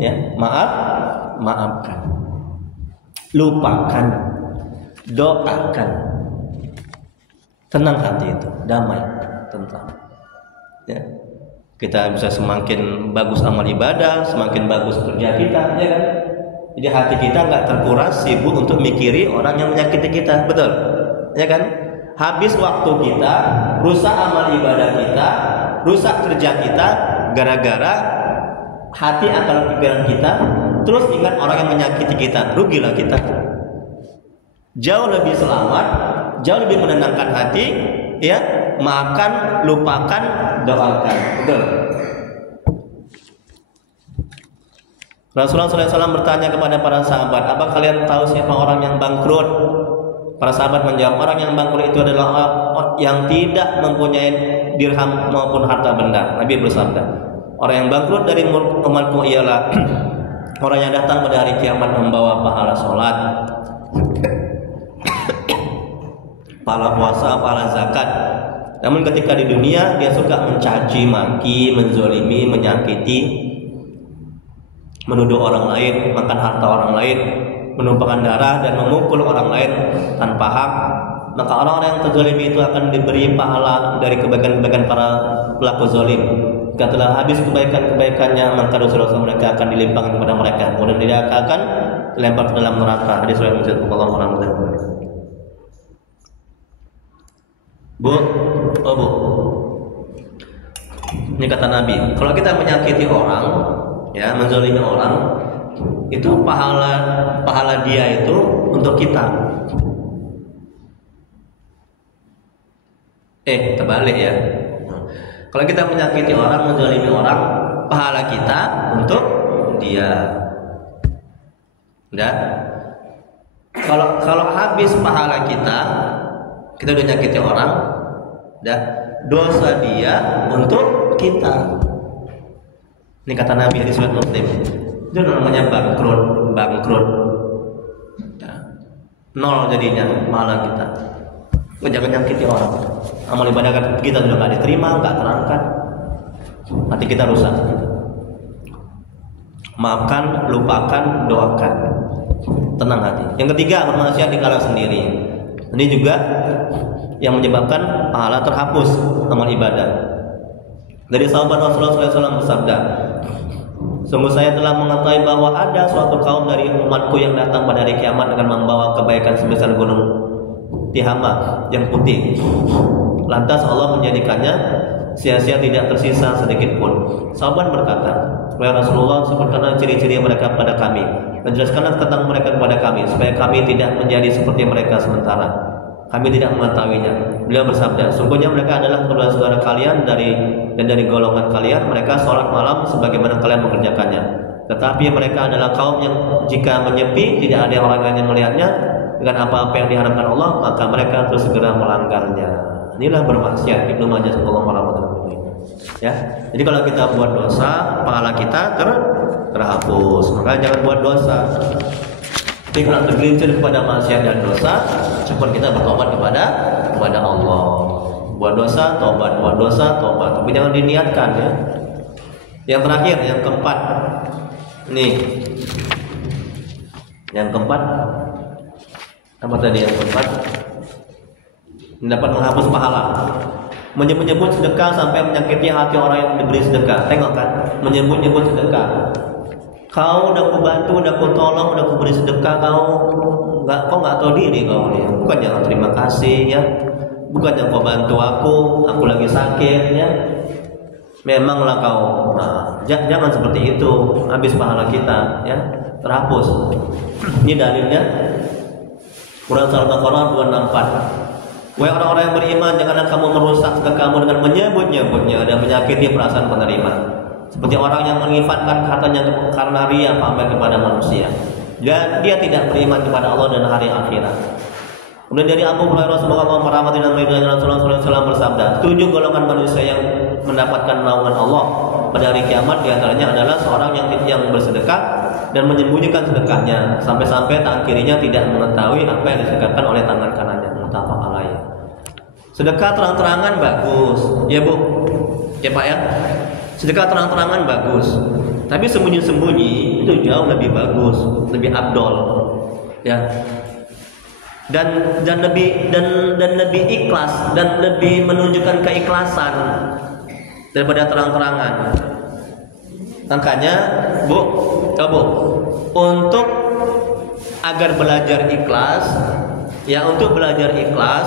Ya, maafkan. Lupakan. Doakan. Tenang hati itu, damai, tentram. Ya. Kita bisa semakin bagus amal ibadah, semakin bagus kerja kita, ya kan? Jadi hati kita nggak terkuras sibuk untuk mikiri orang yang menyakiti kita, betul? Ya kan? Habis waktu kita, rusak amal ibadah kita, rusak kerja kita, gara-gara hati akal pikiran kita terus ingat orang yang menyakiti kita, rugilah kita. Jauh lebih selamat, jauh lebih menenangkan hati, ya, maafkan, lupakan, doakan. Betul. Rasulullah SAW bertanya kepada para sahabat, apa kalian tahu siapa orang yang bangkrut? Para sahabat menjawab, orang yang bangkrut itu adalah orang yang tidak mempunyai dirham maupun harta benda. Nabi bersabda, orang yang bangkrut dari umatku ialah orang yang datang pada hari kiamat membawa pahala sholat, pahala puasa, pahala zakat. Namun ketika di dunia dia suka mencaci maki, menzolimi, menyakiti, menuduh orang lain, makan harta orang lain, menumpahkan darah dan memukul orang lain tanpa hak, maka orang-orang yang terzalimi itu akan diberi pahala dari kebaikan-kebaikan para pelaku zalim. Jika telah habis kebaikan-kebaikannya, maka dosa-dosa mereka akan dilimpahkan kepada mereka, kemudian dia akan dilempar ke dalam neraka. Hadis riwayat Muslim. Allah Alhamdulillah. Bu, Bu. Ini kata Nabi, kalau kita menyakiti orang, ya, menzalimi orang, itu pahala dia itu untuk kita. Terbalik ya. Kalau kita menyakiti orang, menzalimi orang, pahala kita untuk dia. Udah? Kalau habis pahala kita udah nyakiti orang, udah, dosa dia untuk kita. Ini kata Nabi di riwayat Muslim. Itu namanya bangkrut. Ya. Nol jadinya pahala kita. Jangan nyakiti orang. Amal ibadah kita sudah nggak diterima, nggak terangkat, hati kita rusak. Maafkan, lupakan, doakan, tenang hati. Yang ketiga, bermaksiat di kala sendiri. Ini juga yang menyebabkan pahala terhapus amal ibadah. Dari sahabat Rasulullah SAW bersabda, sungguh saya telah mengetahui bahwa ada suatu kaum dari umatku yang datang pada hari kiamat dengan membawa kebaikan sebesar gunung Tihama yang putih. Lantas Allah menjadikannya sia-sia, tidak tersisa sedikit pun. Sahabat berkata, wahai Rasulullah, sebutkanlah ciri-ciri mereka kepada kami dan jelaskanlah tentang mereka kepada kami, supaya kami tidak menjadi seperti mereka sementara kami tidak mengetahuinya. Beliau bersabda, sungguhnya mereka adalah saudara-saudara kalian dari golongan kalian. Mereka sholat malam sebagaimana kalian mengerjakannya. Tetapi mereka adalah kaum yang jika menyepi tidak ada orang lain yang melihatnya dengan apa-apa yang diharapkan Allah, maka mereka terus segera melanggarnya. Inilah bermaksiat. Ibnu Majah sallallahu alaihi wasallam. Ya. Jadi kalau kita buat dosa, pahala kita terhapus. Maka jangan buat dosa. Jadi kalau tergelincir kepada maksiat dan dosa, cepat kita bertobat kepada Allah. Buat dosa, tobat. Buat dosa, tobat. Tapi jangan diniatkan ya. Yang terakhir, yang keempat. Nih. Yang keempat. Apa tadi yang keempat? Dapat menghapus pahala. Menyebut-nyebut sedekah sampai menyakiti hati orang yang diberi sedekah. Tengok kan? Menyebut-nyebut sedekah. Kau udah ku bantu, udah ku tolong, udah ku beri sedekah, kau nggak tahu diri kau ya. Bukan jangan terima kasih ya. Bukan yang kau bantu aku lagi sakit ya. Memanglah kau. Nah, jangan seperti itu. Habis pahala kita ya, terhapus. Ini dalilnya Quran Surah Al-Baqarah 264. Wahai orang-orang yang beriman, janganlah kamu merusak sedekahmu dengan menyebut-nyebutnya dan menyakiti perasaan penerima. Seperti orang yang mengifatkan katanya karena riya pamer kepada manusia. Dan dia tidak beriman kepada Allah dan hari akhirat. Kemudian dari Abu Hurairah semoga Allah merahmati dan meridai Rasulullah SAW bersabda, 7 golongan manusia yang mendapatkan naungan Allah pada hari kiamat, diantaranya adalah seorang yang bersedekah dan menyembunyikan sedekahnya sampai-sampai tangan kirinya tidak mengetahui apa yang disedekahkan oleh tangan kanannya. Muttafaq alaih. Sedekah terang-terangan bagus, ya Bu, ya Pak ya. Sedekah terang-terangan bagus, tapi sembunyi-sembunyi itu jauh lebih bagus, lebih abdol, ya. Dan lebih ikhlas dan lebih menunjukkan keikhlasan daripada terang-terangan. Makanya, Bu, untuk agar belajar ikhlas, ya untuk belajar ikhlas,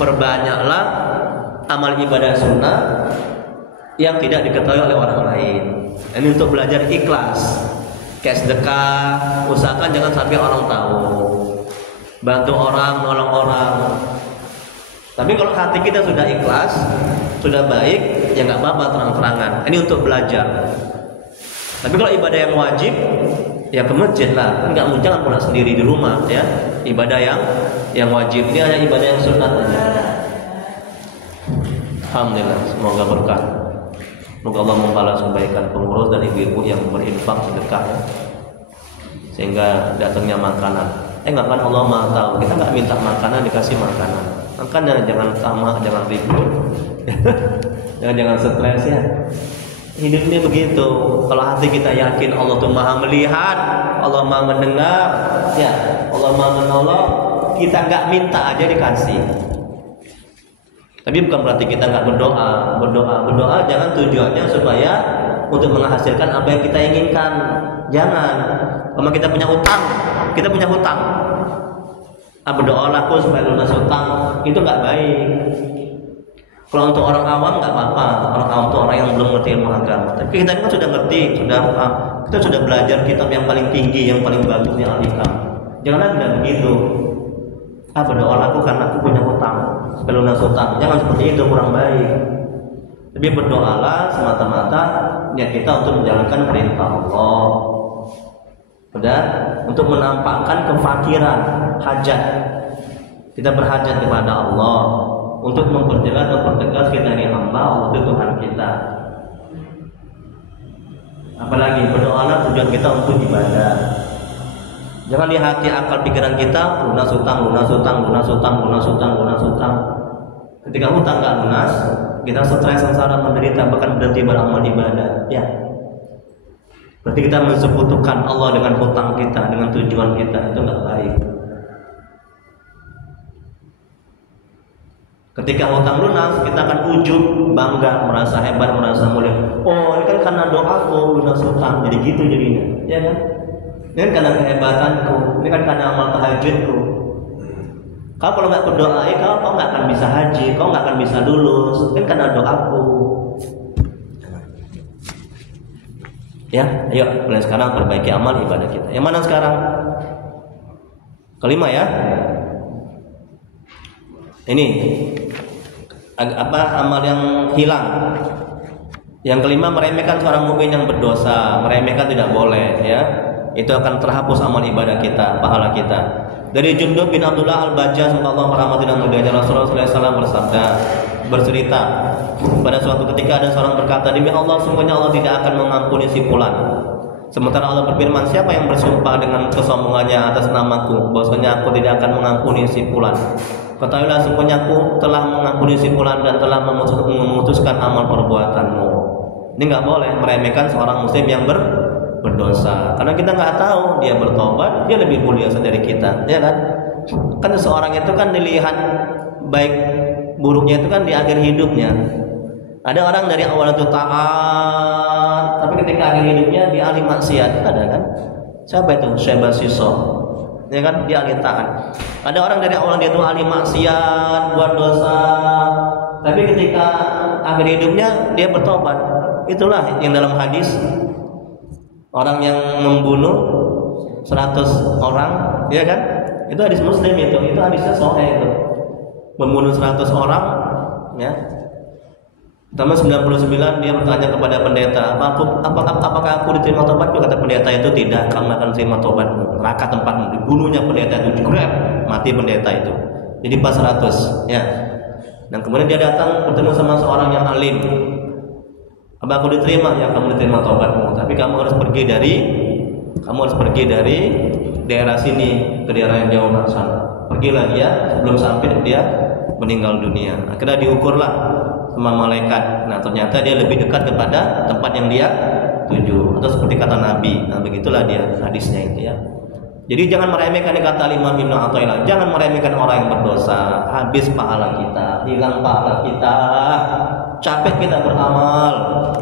perbanyaklah amal ibadah sunnah yang tidak diketahui oleh orang lain. Ini untuk belajar ikhlas. Kayak sedekah, usahakan jangan sampai orang tahu. Bantu orang, nolong orang. Tapi kalau hati kita sudah ikhlas, sudah baik, ya nggak apa-apa terang-terangan. Ini untuk belajar. Tapi kalau ibadah yang wajib, ya ke masjid lah. Jangan pulang sendiri di rumah, ya. Ibadah yang wajib ini hanya ibadah yang sunat saja. Alhamdulillah, semoga berkah. Semoga Allah membalas kebaikan pengurus dan ibu-ibu yang berinfak sedekah, ya. Sehingga datangnya makanan. Enggak kan Allah Maha tahu. Kita nggak minta makanan dikasih makanan. Makanya jangan tamak, jangan ribut, jangan stres ya. Hidup ini begitu. Kalau hati kita yakin Allah tuh Maha melihat, Allah Maha mendengar, ya Allah Maha menolong, kita nggak minta aja dikasih. Tapi bukan berarti kita nggak berdoa. Berdoa jangan tujuannya supaya untuk menghasilkan apa yang kita inginkan. Jangan. Kalau kita punya hutang, berdoalah aku supaya lunas hutang, itu nggak baik. Kalau untuk orang awam nggak apa-apa. Orang awam itu orang yang belum ngerti ilmu agama. Tapi kita ini kan sudah ngerti, kita sudah belajar kitab yang paling tinggi, yang paling bagus, yang Al-Hikam. Janganlah tidak begitu. Berdoalah aku karena aku punya hutang, supaya lunas hutang. Jangan seperti itu, kurang baik. Tapi berdoalah semata-mata niat kita untuk menjalankan perintah Allah. Sudah, untuk menampakkan kefakiran, hajat. Kita berhajat kepada Allah untuk mempertegas kita ini hamba Allah itu Tuhan kita. Apalagi berdoalah tujuan kita untuk ibadah. Jangan di hati akal pikiran kita lunas hutang. Ketika hutang nggak lunas, kita stres, sengsara, menderita, bahkan berhenti beramal ibadah. Ya. Berarti kita mensekutukan Allah dengan hutang kita, dengan tujuan kita, itu nggak baik. Ketika hutang lunas, kita akan ujub, bangga, merasa hebat, merasa mulia. Oh, ini kan karena doaku lunas hutang, jadi gitu jadinya, ya kan? Ini kan karena kehebatanku, ini kan karena amal tahajudku. Kau kalau nggak berdoa, kau nggak akan bisa haji, kau nggak akan bisa lulus, ini kan karena doaku. Ya, ayo mulai sekarang perbaiki amal ibadah kita. Yang mana sekarang? Kelima ya. Ini amal yang hilang. Yang kelima, meremehkan seorang mukmin yang berdosa. Meremehkan tidak boleh ya. Itu akan terhapus amal ibadah kita, pahala kita. Dari Jundub bin Abdullah Al-Bajjah, semoga Allah merahmati dan mulianya, Rasulullah SAW bersabda, bercerita, pada suatu ketika ada seorang berkata, demi Allah, sungguhnya Allah tidak akan mengampuni si fulan. Sementara Allah berfirman, siapa yang bersumpah dengan kesombongannya atas namaku, bahwasanya aku tidak akan mengampuni si fulan. Ketahuilah, sungguhnya aku telah mengampuni si fulan dan telah memutuskan amal perbuatanmu. Ini nggak boleh meremehkan seorang muslim yang berdosa, karena kita nggak tahu dia bertobat, dia lebih mulia dari kita, ya kan? Kan seorang itu kan dilihat baik buruknya itu kan di akhir hidupnya. Ada orang dari awal itu taat, tapi ketika akhir hidupnya dia ahli maksiat, ada kan? Siapa itu? Syaiban Siso, ya kan? Dia ahli taat. Ada orang dari awal dia itu ahli maksiat, buat dosa, tapi ketika akhir hidupnya dia bertobat. Itulah yang dalam hadis, orang yang membunuh 100 orang, ya kan? Itu hadis Muslim, itu hadisnya sahih itu. Membunuh 100 orang, ya. Pertama 99 dia bertanya kepada pendeta, apakah aku diterima tobatku? Kata pendeta itu, tidak, kamu akan terima tobatmu. Neraka tempatmu. Dibunuhnya pendeta itu, digrab, mati pendeta itu. Jadi pas 100, ya. Dan kemudian dia datang bertemu sama seorang yang alim. Apa aku diterima? Ya, kamu diterima tobatmu, tapi kamu harus pergi dari daerah sini ke daerah yang jauh sana. Pergilah dia sebelum sampai dia meninggal dunia. Akhirnya diukurlah sama malaikat. Nah, ternyata dia lebih dekat kepada tempat yang dia tuju. Atau seperti kata Nabi. Nah, begitulah dia hadisnya itu ya. Jadi jangan meremehkan, kata Imam Ibnu Athaillah, jangan meremehkan orang yang berdosa. Habis pahala kita, hilang pahala kita. Capek kita beramal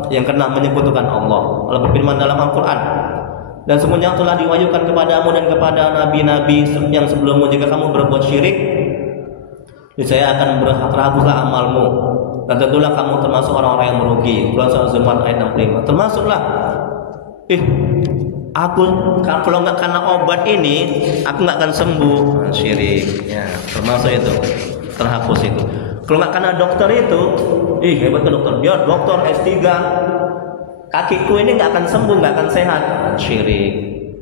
yang kena menyekutukan Allah. Allah berfirman dalam Al-Quran, dan semuanya telah diwahyukan kepadamu dan kepada nabi-nabi yang sebelummu, jika kamu berbuat syirik, saya akan terhapuslah amalmu, dan tentulah kamu termasuk orang-orang yang merugi. Quran Surah Az-Zumar ayat 65. Termasuklah, aku kalau nggak karena obat ini, aku nggak akan sembuh. Syirik, ya, termasuk itu, terhapus itu. Kalau nggak karena dokter itu, hebat ke dokter, dia dokter S3, kakiku ini nggak akan sembuh, nggak akan sehat. Syirik,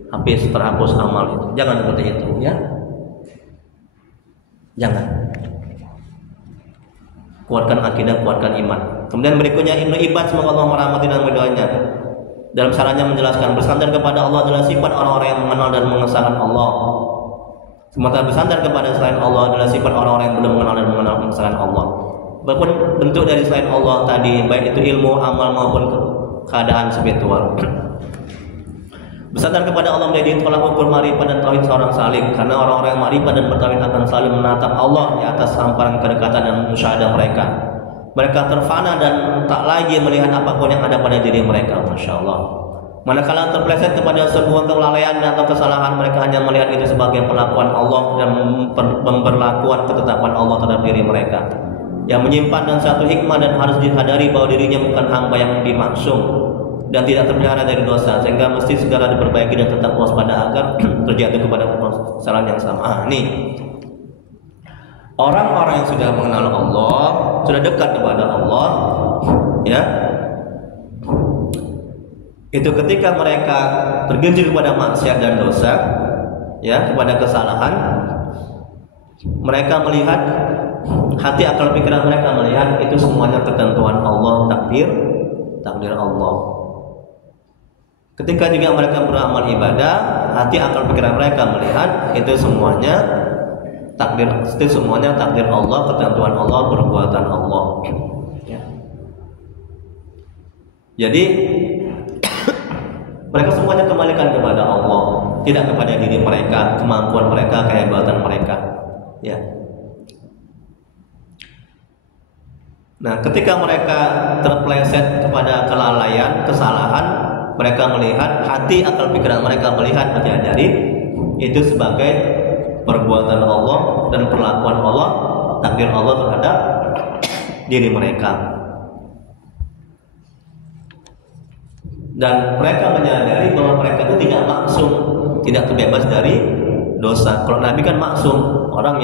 habis, terhapus amal itu. Jangan seperti itu, ya. Jangan. Kuatkan akidah, kuatkan iman. Kemudian berikutnya Ibnu Ibad, semoga Allah merahmati dan meridhoinya, dalam sarannya menjelaskan, bersandar kepada Allah adalah sifat orang-orang yang mengenal dan mengesahkan Allah. Sementara bersandar kepada selain Allah adalah sifat orang-orang yang belum mengenal dan mengesahkan Allah. Walaupun bentuk dari selain Allah tadi, baik itu ilmu, amal maupun keadaan spiritual. Bersandar kepada Allah menjadi tolak ukur ma'rifat dan tauhid seorang salih, karena orang-orang yang ma'rifat dan bertauhid akan selalu menatap Allah di atas hamparan kedekatan dan musyahadah mereka. Mereka terfana dan tak lagi melihat apapun yang ada pada diri mereka. Masya Allah. Manakala terpeleset kepada sebuah kelalaian atau kesalahan, mereka hanya melihat itu sebagai perlakuan Allah dan pemberlakuan ketetapan Allah terhadap diri mereka, yang menyimpan dan satu hikmah, dan harus dihadari bahwa dirinya bukan hamba yang dimaksum dan tidak terpelihara dari dosa, sehingga mesti segera diperbaiki dan tetap waspada agar terjatuh kepada kesalahan yang sama. Nih, orang-orang yang sudah mengenal Allah, sudah dekat kepada Allah, ya, itu ketika mereka tergelincir kepada maksiat dan dosa, ya, kepada kesalahan, mereka melihat, hati akal pikiran mereka melihat itu semuanya ketentuan Allah, takdir Allah. Ketika juga mereka beramal ibadah, hati akal pikiran mereka melihat itu semuanya takdir Allah, ketentuan Allah, perbuatan Allah. Ya. Jadi mereka semuanya kembalikan kepada Allah, tidak kepada diri mereka, kemampuan mereka, kehebatan mereka. Ya. Nah, ketika mereka terpeleset kepada kelalaian, kesalahan, mereka melihat, hati akal pikiran mereka melihat, menyadari itu sebagai perbuatan Allah dan perlakuan Allah, takdir Allah terhadap diri mereka. Dan mereka menyadari bahwa mereka itu tidak maksum, tidak terbebas dari dosa. Kalau Nabi kan maksum, orang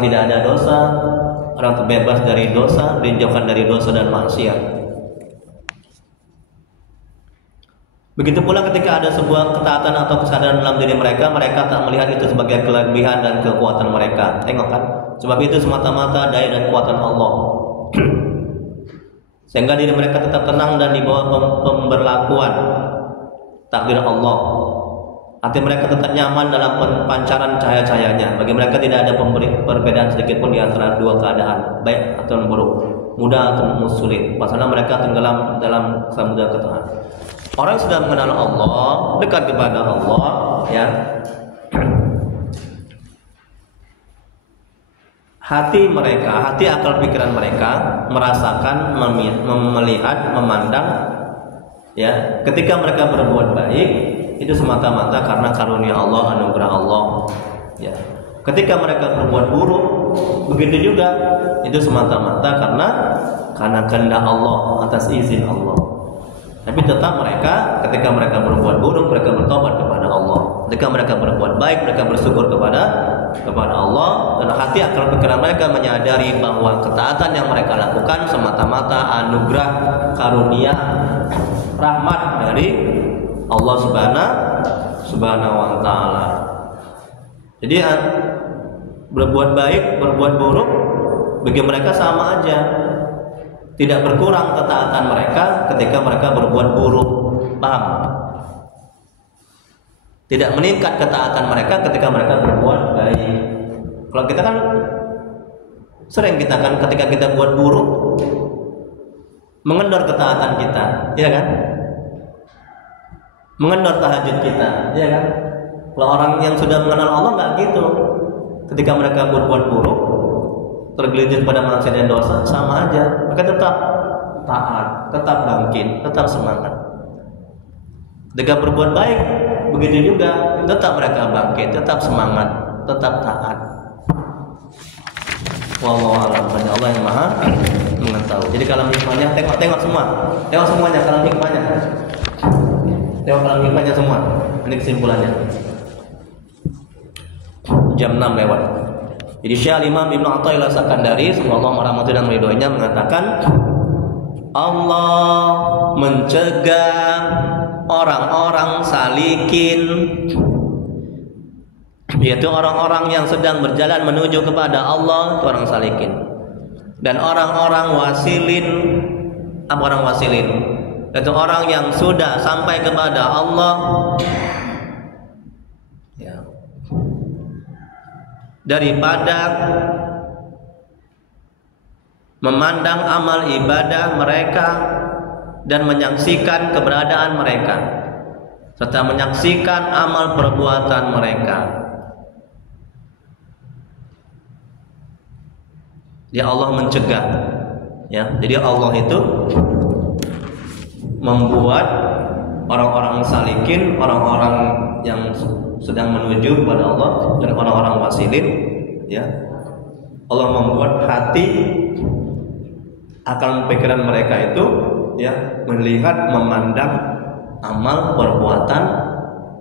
tidak ada dosa, orang terbebas dari dosa, dijauhkan dari dosa dan maksiat. Begitu pula ketika ada sebuah ketaatan atau kesadaran dalam diri mereka, mereka tak melihat itu sebagai kelebihan dan kekuatan mereka. Tengok kan? Sebab itu semata-mata daya dan kekuatan Allah. Sehingga diri mereka tetap tenang dan di bawah pemberlakuan takdir Allah. Hati mereka tetap nyaman dalam pancaran cahaya-cahayanya. Bagi mereka tidak ada perbedaan sedikit pun di antara dua keadaan, baik atau buruk, mudah atau sulit. Pasalnya mereka tenggelam dalam samudera ketuhanan. Orang yang sudah mengenal Allah, dekat kepada Allah, ya, hati mereka, hati akal pikiran mereka merasakan, melihat, memandang, ya, ketika mereka berbuat baik itu semata-mata karena karunia Allah, anugerah Allah, ya. Ketika mereka berbuat buruk, begitu juga itu semata-mata karena kehendak Allah, atas izin Allah. Tapi tetap mereka, ketika mereka berbuat buruk, mereka bertobat kepada Allah. Ketika mereka berbuat baik, mereka bersyukur kepada Allah. Dan hati akal pikiran mereka menyadari bahwa ketaatan yang mereka lakukan semata-mata anugerah, karunia, rahmat dari Allah Subhanahu wa ta'ala. Jadi berbuat baik, berbuat buruk bagi mereka sama aja. Tidak berkurang ketaatan mereka ketika mereka berbuat buruk. Paham? Tidak meningkat ketaatan mereka ketika mereka berbuat baik. Kalau kita kan sering kita kan ketika kita buat buruk mengendor ketaatan kita, ya kan? Mengendor tahajud kita, ya kan? Kalau orang yang sudah mengenal Allah nggak gitu. Ketika mereka berbuat buruk, tergelincir pada maksiat dan dosa, sama aja. Mereka tetap taat, tetap bangkit, tetap semangat. Ketika berbuat baik, begitu juga, tetap mereka bangkit, tetap semangat, tetap taat. Wallahu a'lam. Allah yang Maha mengetahui. Jadi kalau hikmahnya, tengok semua, tengok semuanya kalau hikmahnya, tengok kalau hikmahnya semua. Ini kesimpulannya. Jam 6 lewat. Jadi Syekh Imam Ibnu Athaillah Sakandari, semoga Allah merahmati dan meridhoinya, mengatakan Allah mencegah orang-orang salikin, yaitu orang-orang yang sedang berjalan menuju kepada Allah, itu orang salikin. Dan orang-orang wasilin, apa orang wasilin? Yaitu orang yang sudah sampai kepada Allah, ya, daripada memandang amal ibadah mereka dan menyaksikan keberadaan mereka serta menyaksikan amal perbuatan mereka. Ya Allah mencegah, ya. Jadi Allah itu membuat orang-orang salikin, orang-orang yang sedang menuju kepada Allah dan orang-orang wasilin, ya. Allah membuat hati, akal pikiran mereka itu, ya, melihat, memandang amal perbuatan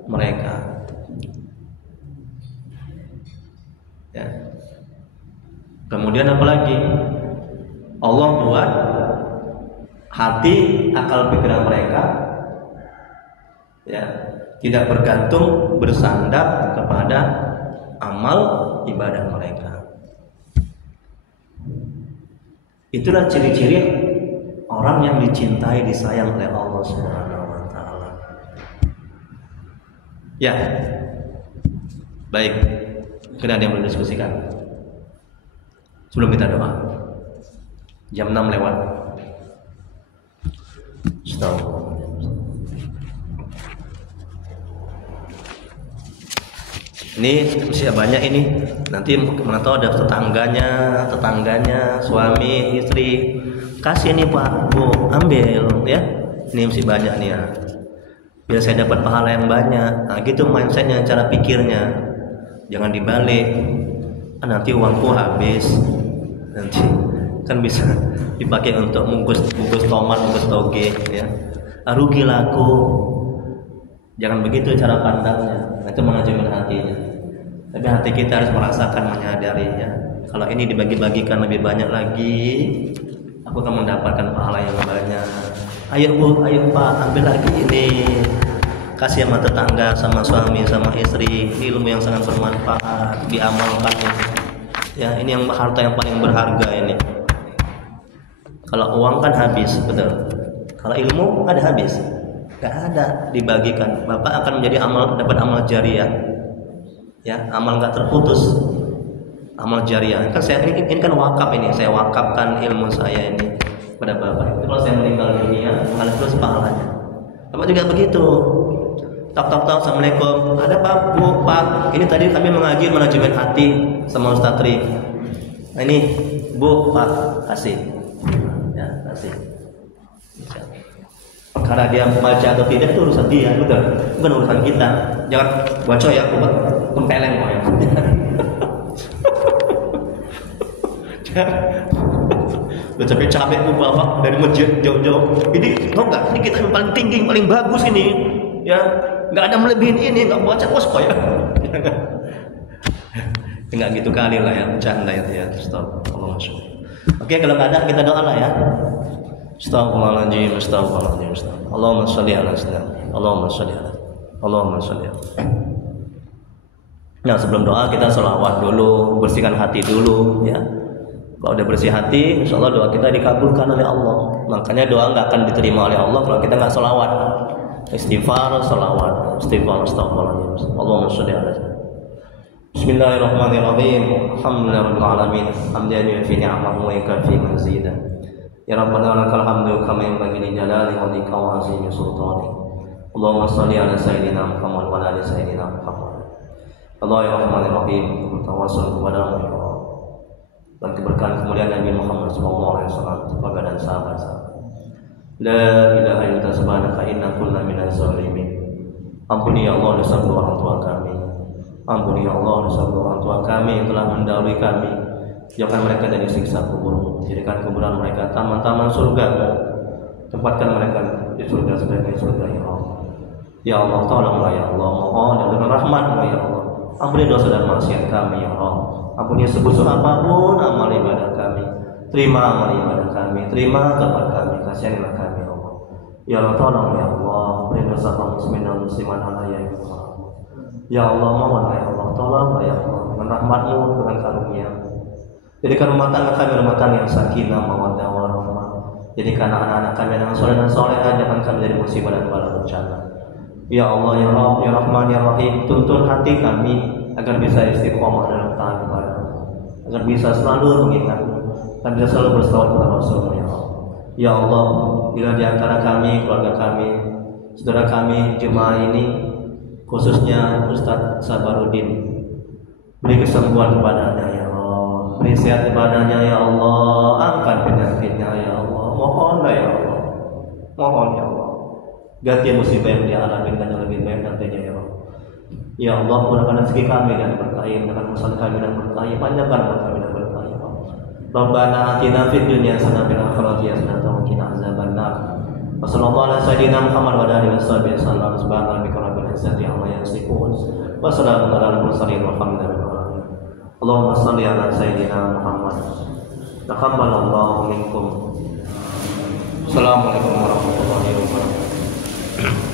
mereka, ya. Kemudian apa lagi? Allah buat hati, akal pikiran mereka, ya, tidak bergantung, bersandar kepada amal ibadah mereka. Itulah ciri-ciri orang yang dicintai, disayang oleh Allah Subhanahu wa taala. Ya. Baik. Mungkin ada yang mau diskusikan sebelum kita doa. Jam 6 lewat. Ini usia banyak ini. Nanti mana tahu ada tetangganya, suami, istri. Kasih nih Pak, Bu, ambil ya. Ini masih banyak nih ya. Biar saya dapat pahala yang banyak. Nah, gitu mindsetnya, cara pikirnya. Jangan dibalik. Nanti uangku habis. Nanti kan bisa dipakai untuk bungkus tomat, bungkus toge, ya. Rugi laku. Jangan begitu cara pandangnya. Itu menghancurkan hatinya. Tapi hati kita harus merasakan, menyadarinya. Kalau ini dibagi-bagikan lebih banyak lagi, aku akan mendapatkan pahala yang banyak. Ayo Bu, ayo Pak, ambil lagi ini. Kasih sama tetangga, sama suami, sama istri. Ini ilmu yang sangat bermanfaat, diamalkan ini. Ya, ini yang harta yang paling berharga ini. Kalau uang kan habis, betul. Kalau ilmu ada habis, gak ada, dibagikan. Bapak akan menjadi dapat amal jariah, ya, amal gak terputus, amal jariah. Kan saya ini kan wakaf ini, saya wakafkan ilmu saya ini pada Bapak. Itu kalau saya meninggal dunia, mengalir terus pahalanya. Bapak juga begitu. Tak, assalamualaikum. Ada Pak, Bu, Pak. Ini tadi kami mengaji manajemen hati sama Ustaz Tri. Nah, ini Bu, Pak, kasih. Ya, kasih. Karena dia membaca atau tidak itu urusan dia, bukan urusan kita. Jangan baca ya, kempeleng kok ya. Udah capek tuh Bapak dari masjid jauh-jauh. Ini tau nggak? Ini kita yang paling tinggi, yang paling bagus ini, ya. Nggak ada melebihin ini, nggak baca kok ya. Nggak gitu kali lah ya, bercanda itu ya. Astagfirullahaladzim. Oke, kalau nggak ada kita doa lah ya. Astagfirullahaladzim, astagfirullahaladzim, astagfirullahaladzim. Allahumma sholli ala sayyidina. Allahumma sholli ala. Nah, sebelum doa kita sholawat dulu, bersihkan hati dulu, ya. Kalau udah bersih hati, insya Allah doa kita dikabulkan oleh Allah. Makanya doa nggak akan diterima oleh Allah kalau kita nggak sholawat. Istighfar, sholawat, istighfar, astagfirullahaladzim. Allahumma sholli ala sayyidina. Bismillahirrahmanirrahim. Alhamdulillahirabbil alamin. Hamdan yufi ni'amahu wa yakfi mazidah. Ya Rabbana lakal hamdu kama yanbaghi li jalali wajhika wa 'azimi sultani. Allahumma shalli ala sayyidina Muhammad wa ala ali sayyidina Muhammad. Allahummarrahmanirrahim. Tawassul kepada-Mu ya Allah. Dan keberkahan kemuliaan Nabi Muhammad sallallahu alaihi wasallam kepada dan sahabat-sahabat. La ilaha illa anta subhanaka inna kunna minaz zalimin. Ampuni ya Allah dosa orang tua kami. Ampuni ya Allah dosa orang tua kami yang telah mendahului kami. Jauhkan mereka dari siksa kubur. Jadikan kuburan mereka taman-taman surga. Tempatkan mereka di surga sebagai surga ya Allah. Ya Allah, tolonglah ya Allah. Mohon dengan rahmat-Mu ya Allah. Ampuni dosa dan maksiat kami ya Allah. Ampuni sebesar apapun amal ibadah kami. Terima amal ibadah kami. Terima taubat kami. Kasihanlah kami ya Allah. Ya Allah, tolong ya Allah. Beri dosa kaum muslimin dan muslimat ya Allah. Ya Allah, mohonlah ya Allah. Tolonglah ya Allah. Dengan rahmat-Mu, dengan karunia. Jadikan rumah tangga kami rumah tangga yang sakinah, mawaddah, warahmah. Jadikan anak-anak kami yang soleh dan solehah, jangan kami dari musibah dan bala bencana. Ya Allah, ya Rabb, ya Rahman, ya Rahim, tuntun hati kami agar bisa istiqomah dalam taat kepada-Mu, agar bisa selalu mengingat-Mu, dan bisa selalu berselawat kepada Rasul-Mu ya Allah. Ya Allah, bila di antara kami, keluarga kami, saudara kami, jemaah ini, khususnya Ustadz Sabarudin, beri kesembuhan kepadanya ya Allah, beri sehat kepadanya ya Allah, angkat penyakitnya ya Allah, mohonlah ya Allah, mohon ya Allah, ganti musibah yang dia alami dengan yang lebih baik nantinya ya Allah. Ya Allah, mudahkan rezeki kami dan berkahi, dengan usaha kami dan berkahi, panjangkan umur kami dan berkahi ya Allah. Rabbana atina fid dunya hasanah wa fil akhirati hasanah wa qina azabannar. Wa sallallahu ala sayyidina Muhammad wa alihi washabihi wasallam. Subhana rabbika rabbil izzati amma yasifun. Wa salamun alal mursalin walhamdulillahi rabbil alamin. Allahumma shalli ala sayyidina Muhammad. Taqabbalallahu minkum. Assalamualaikum warahmatullahi wabarakatuh.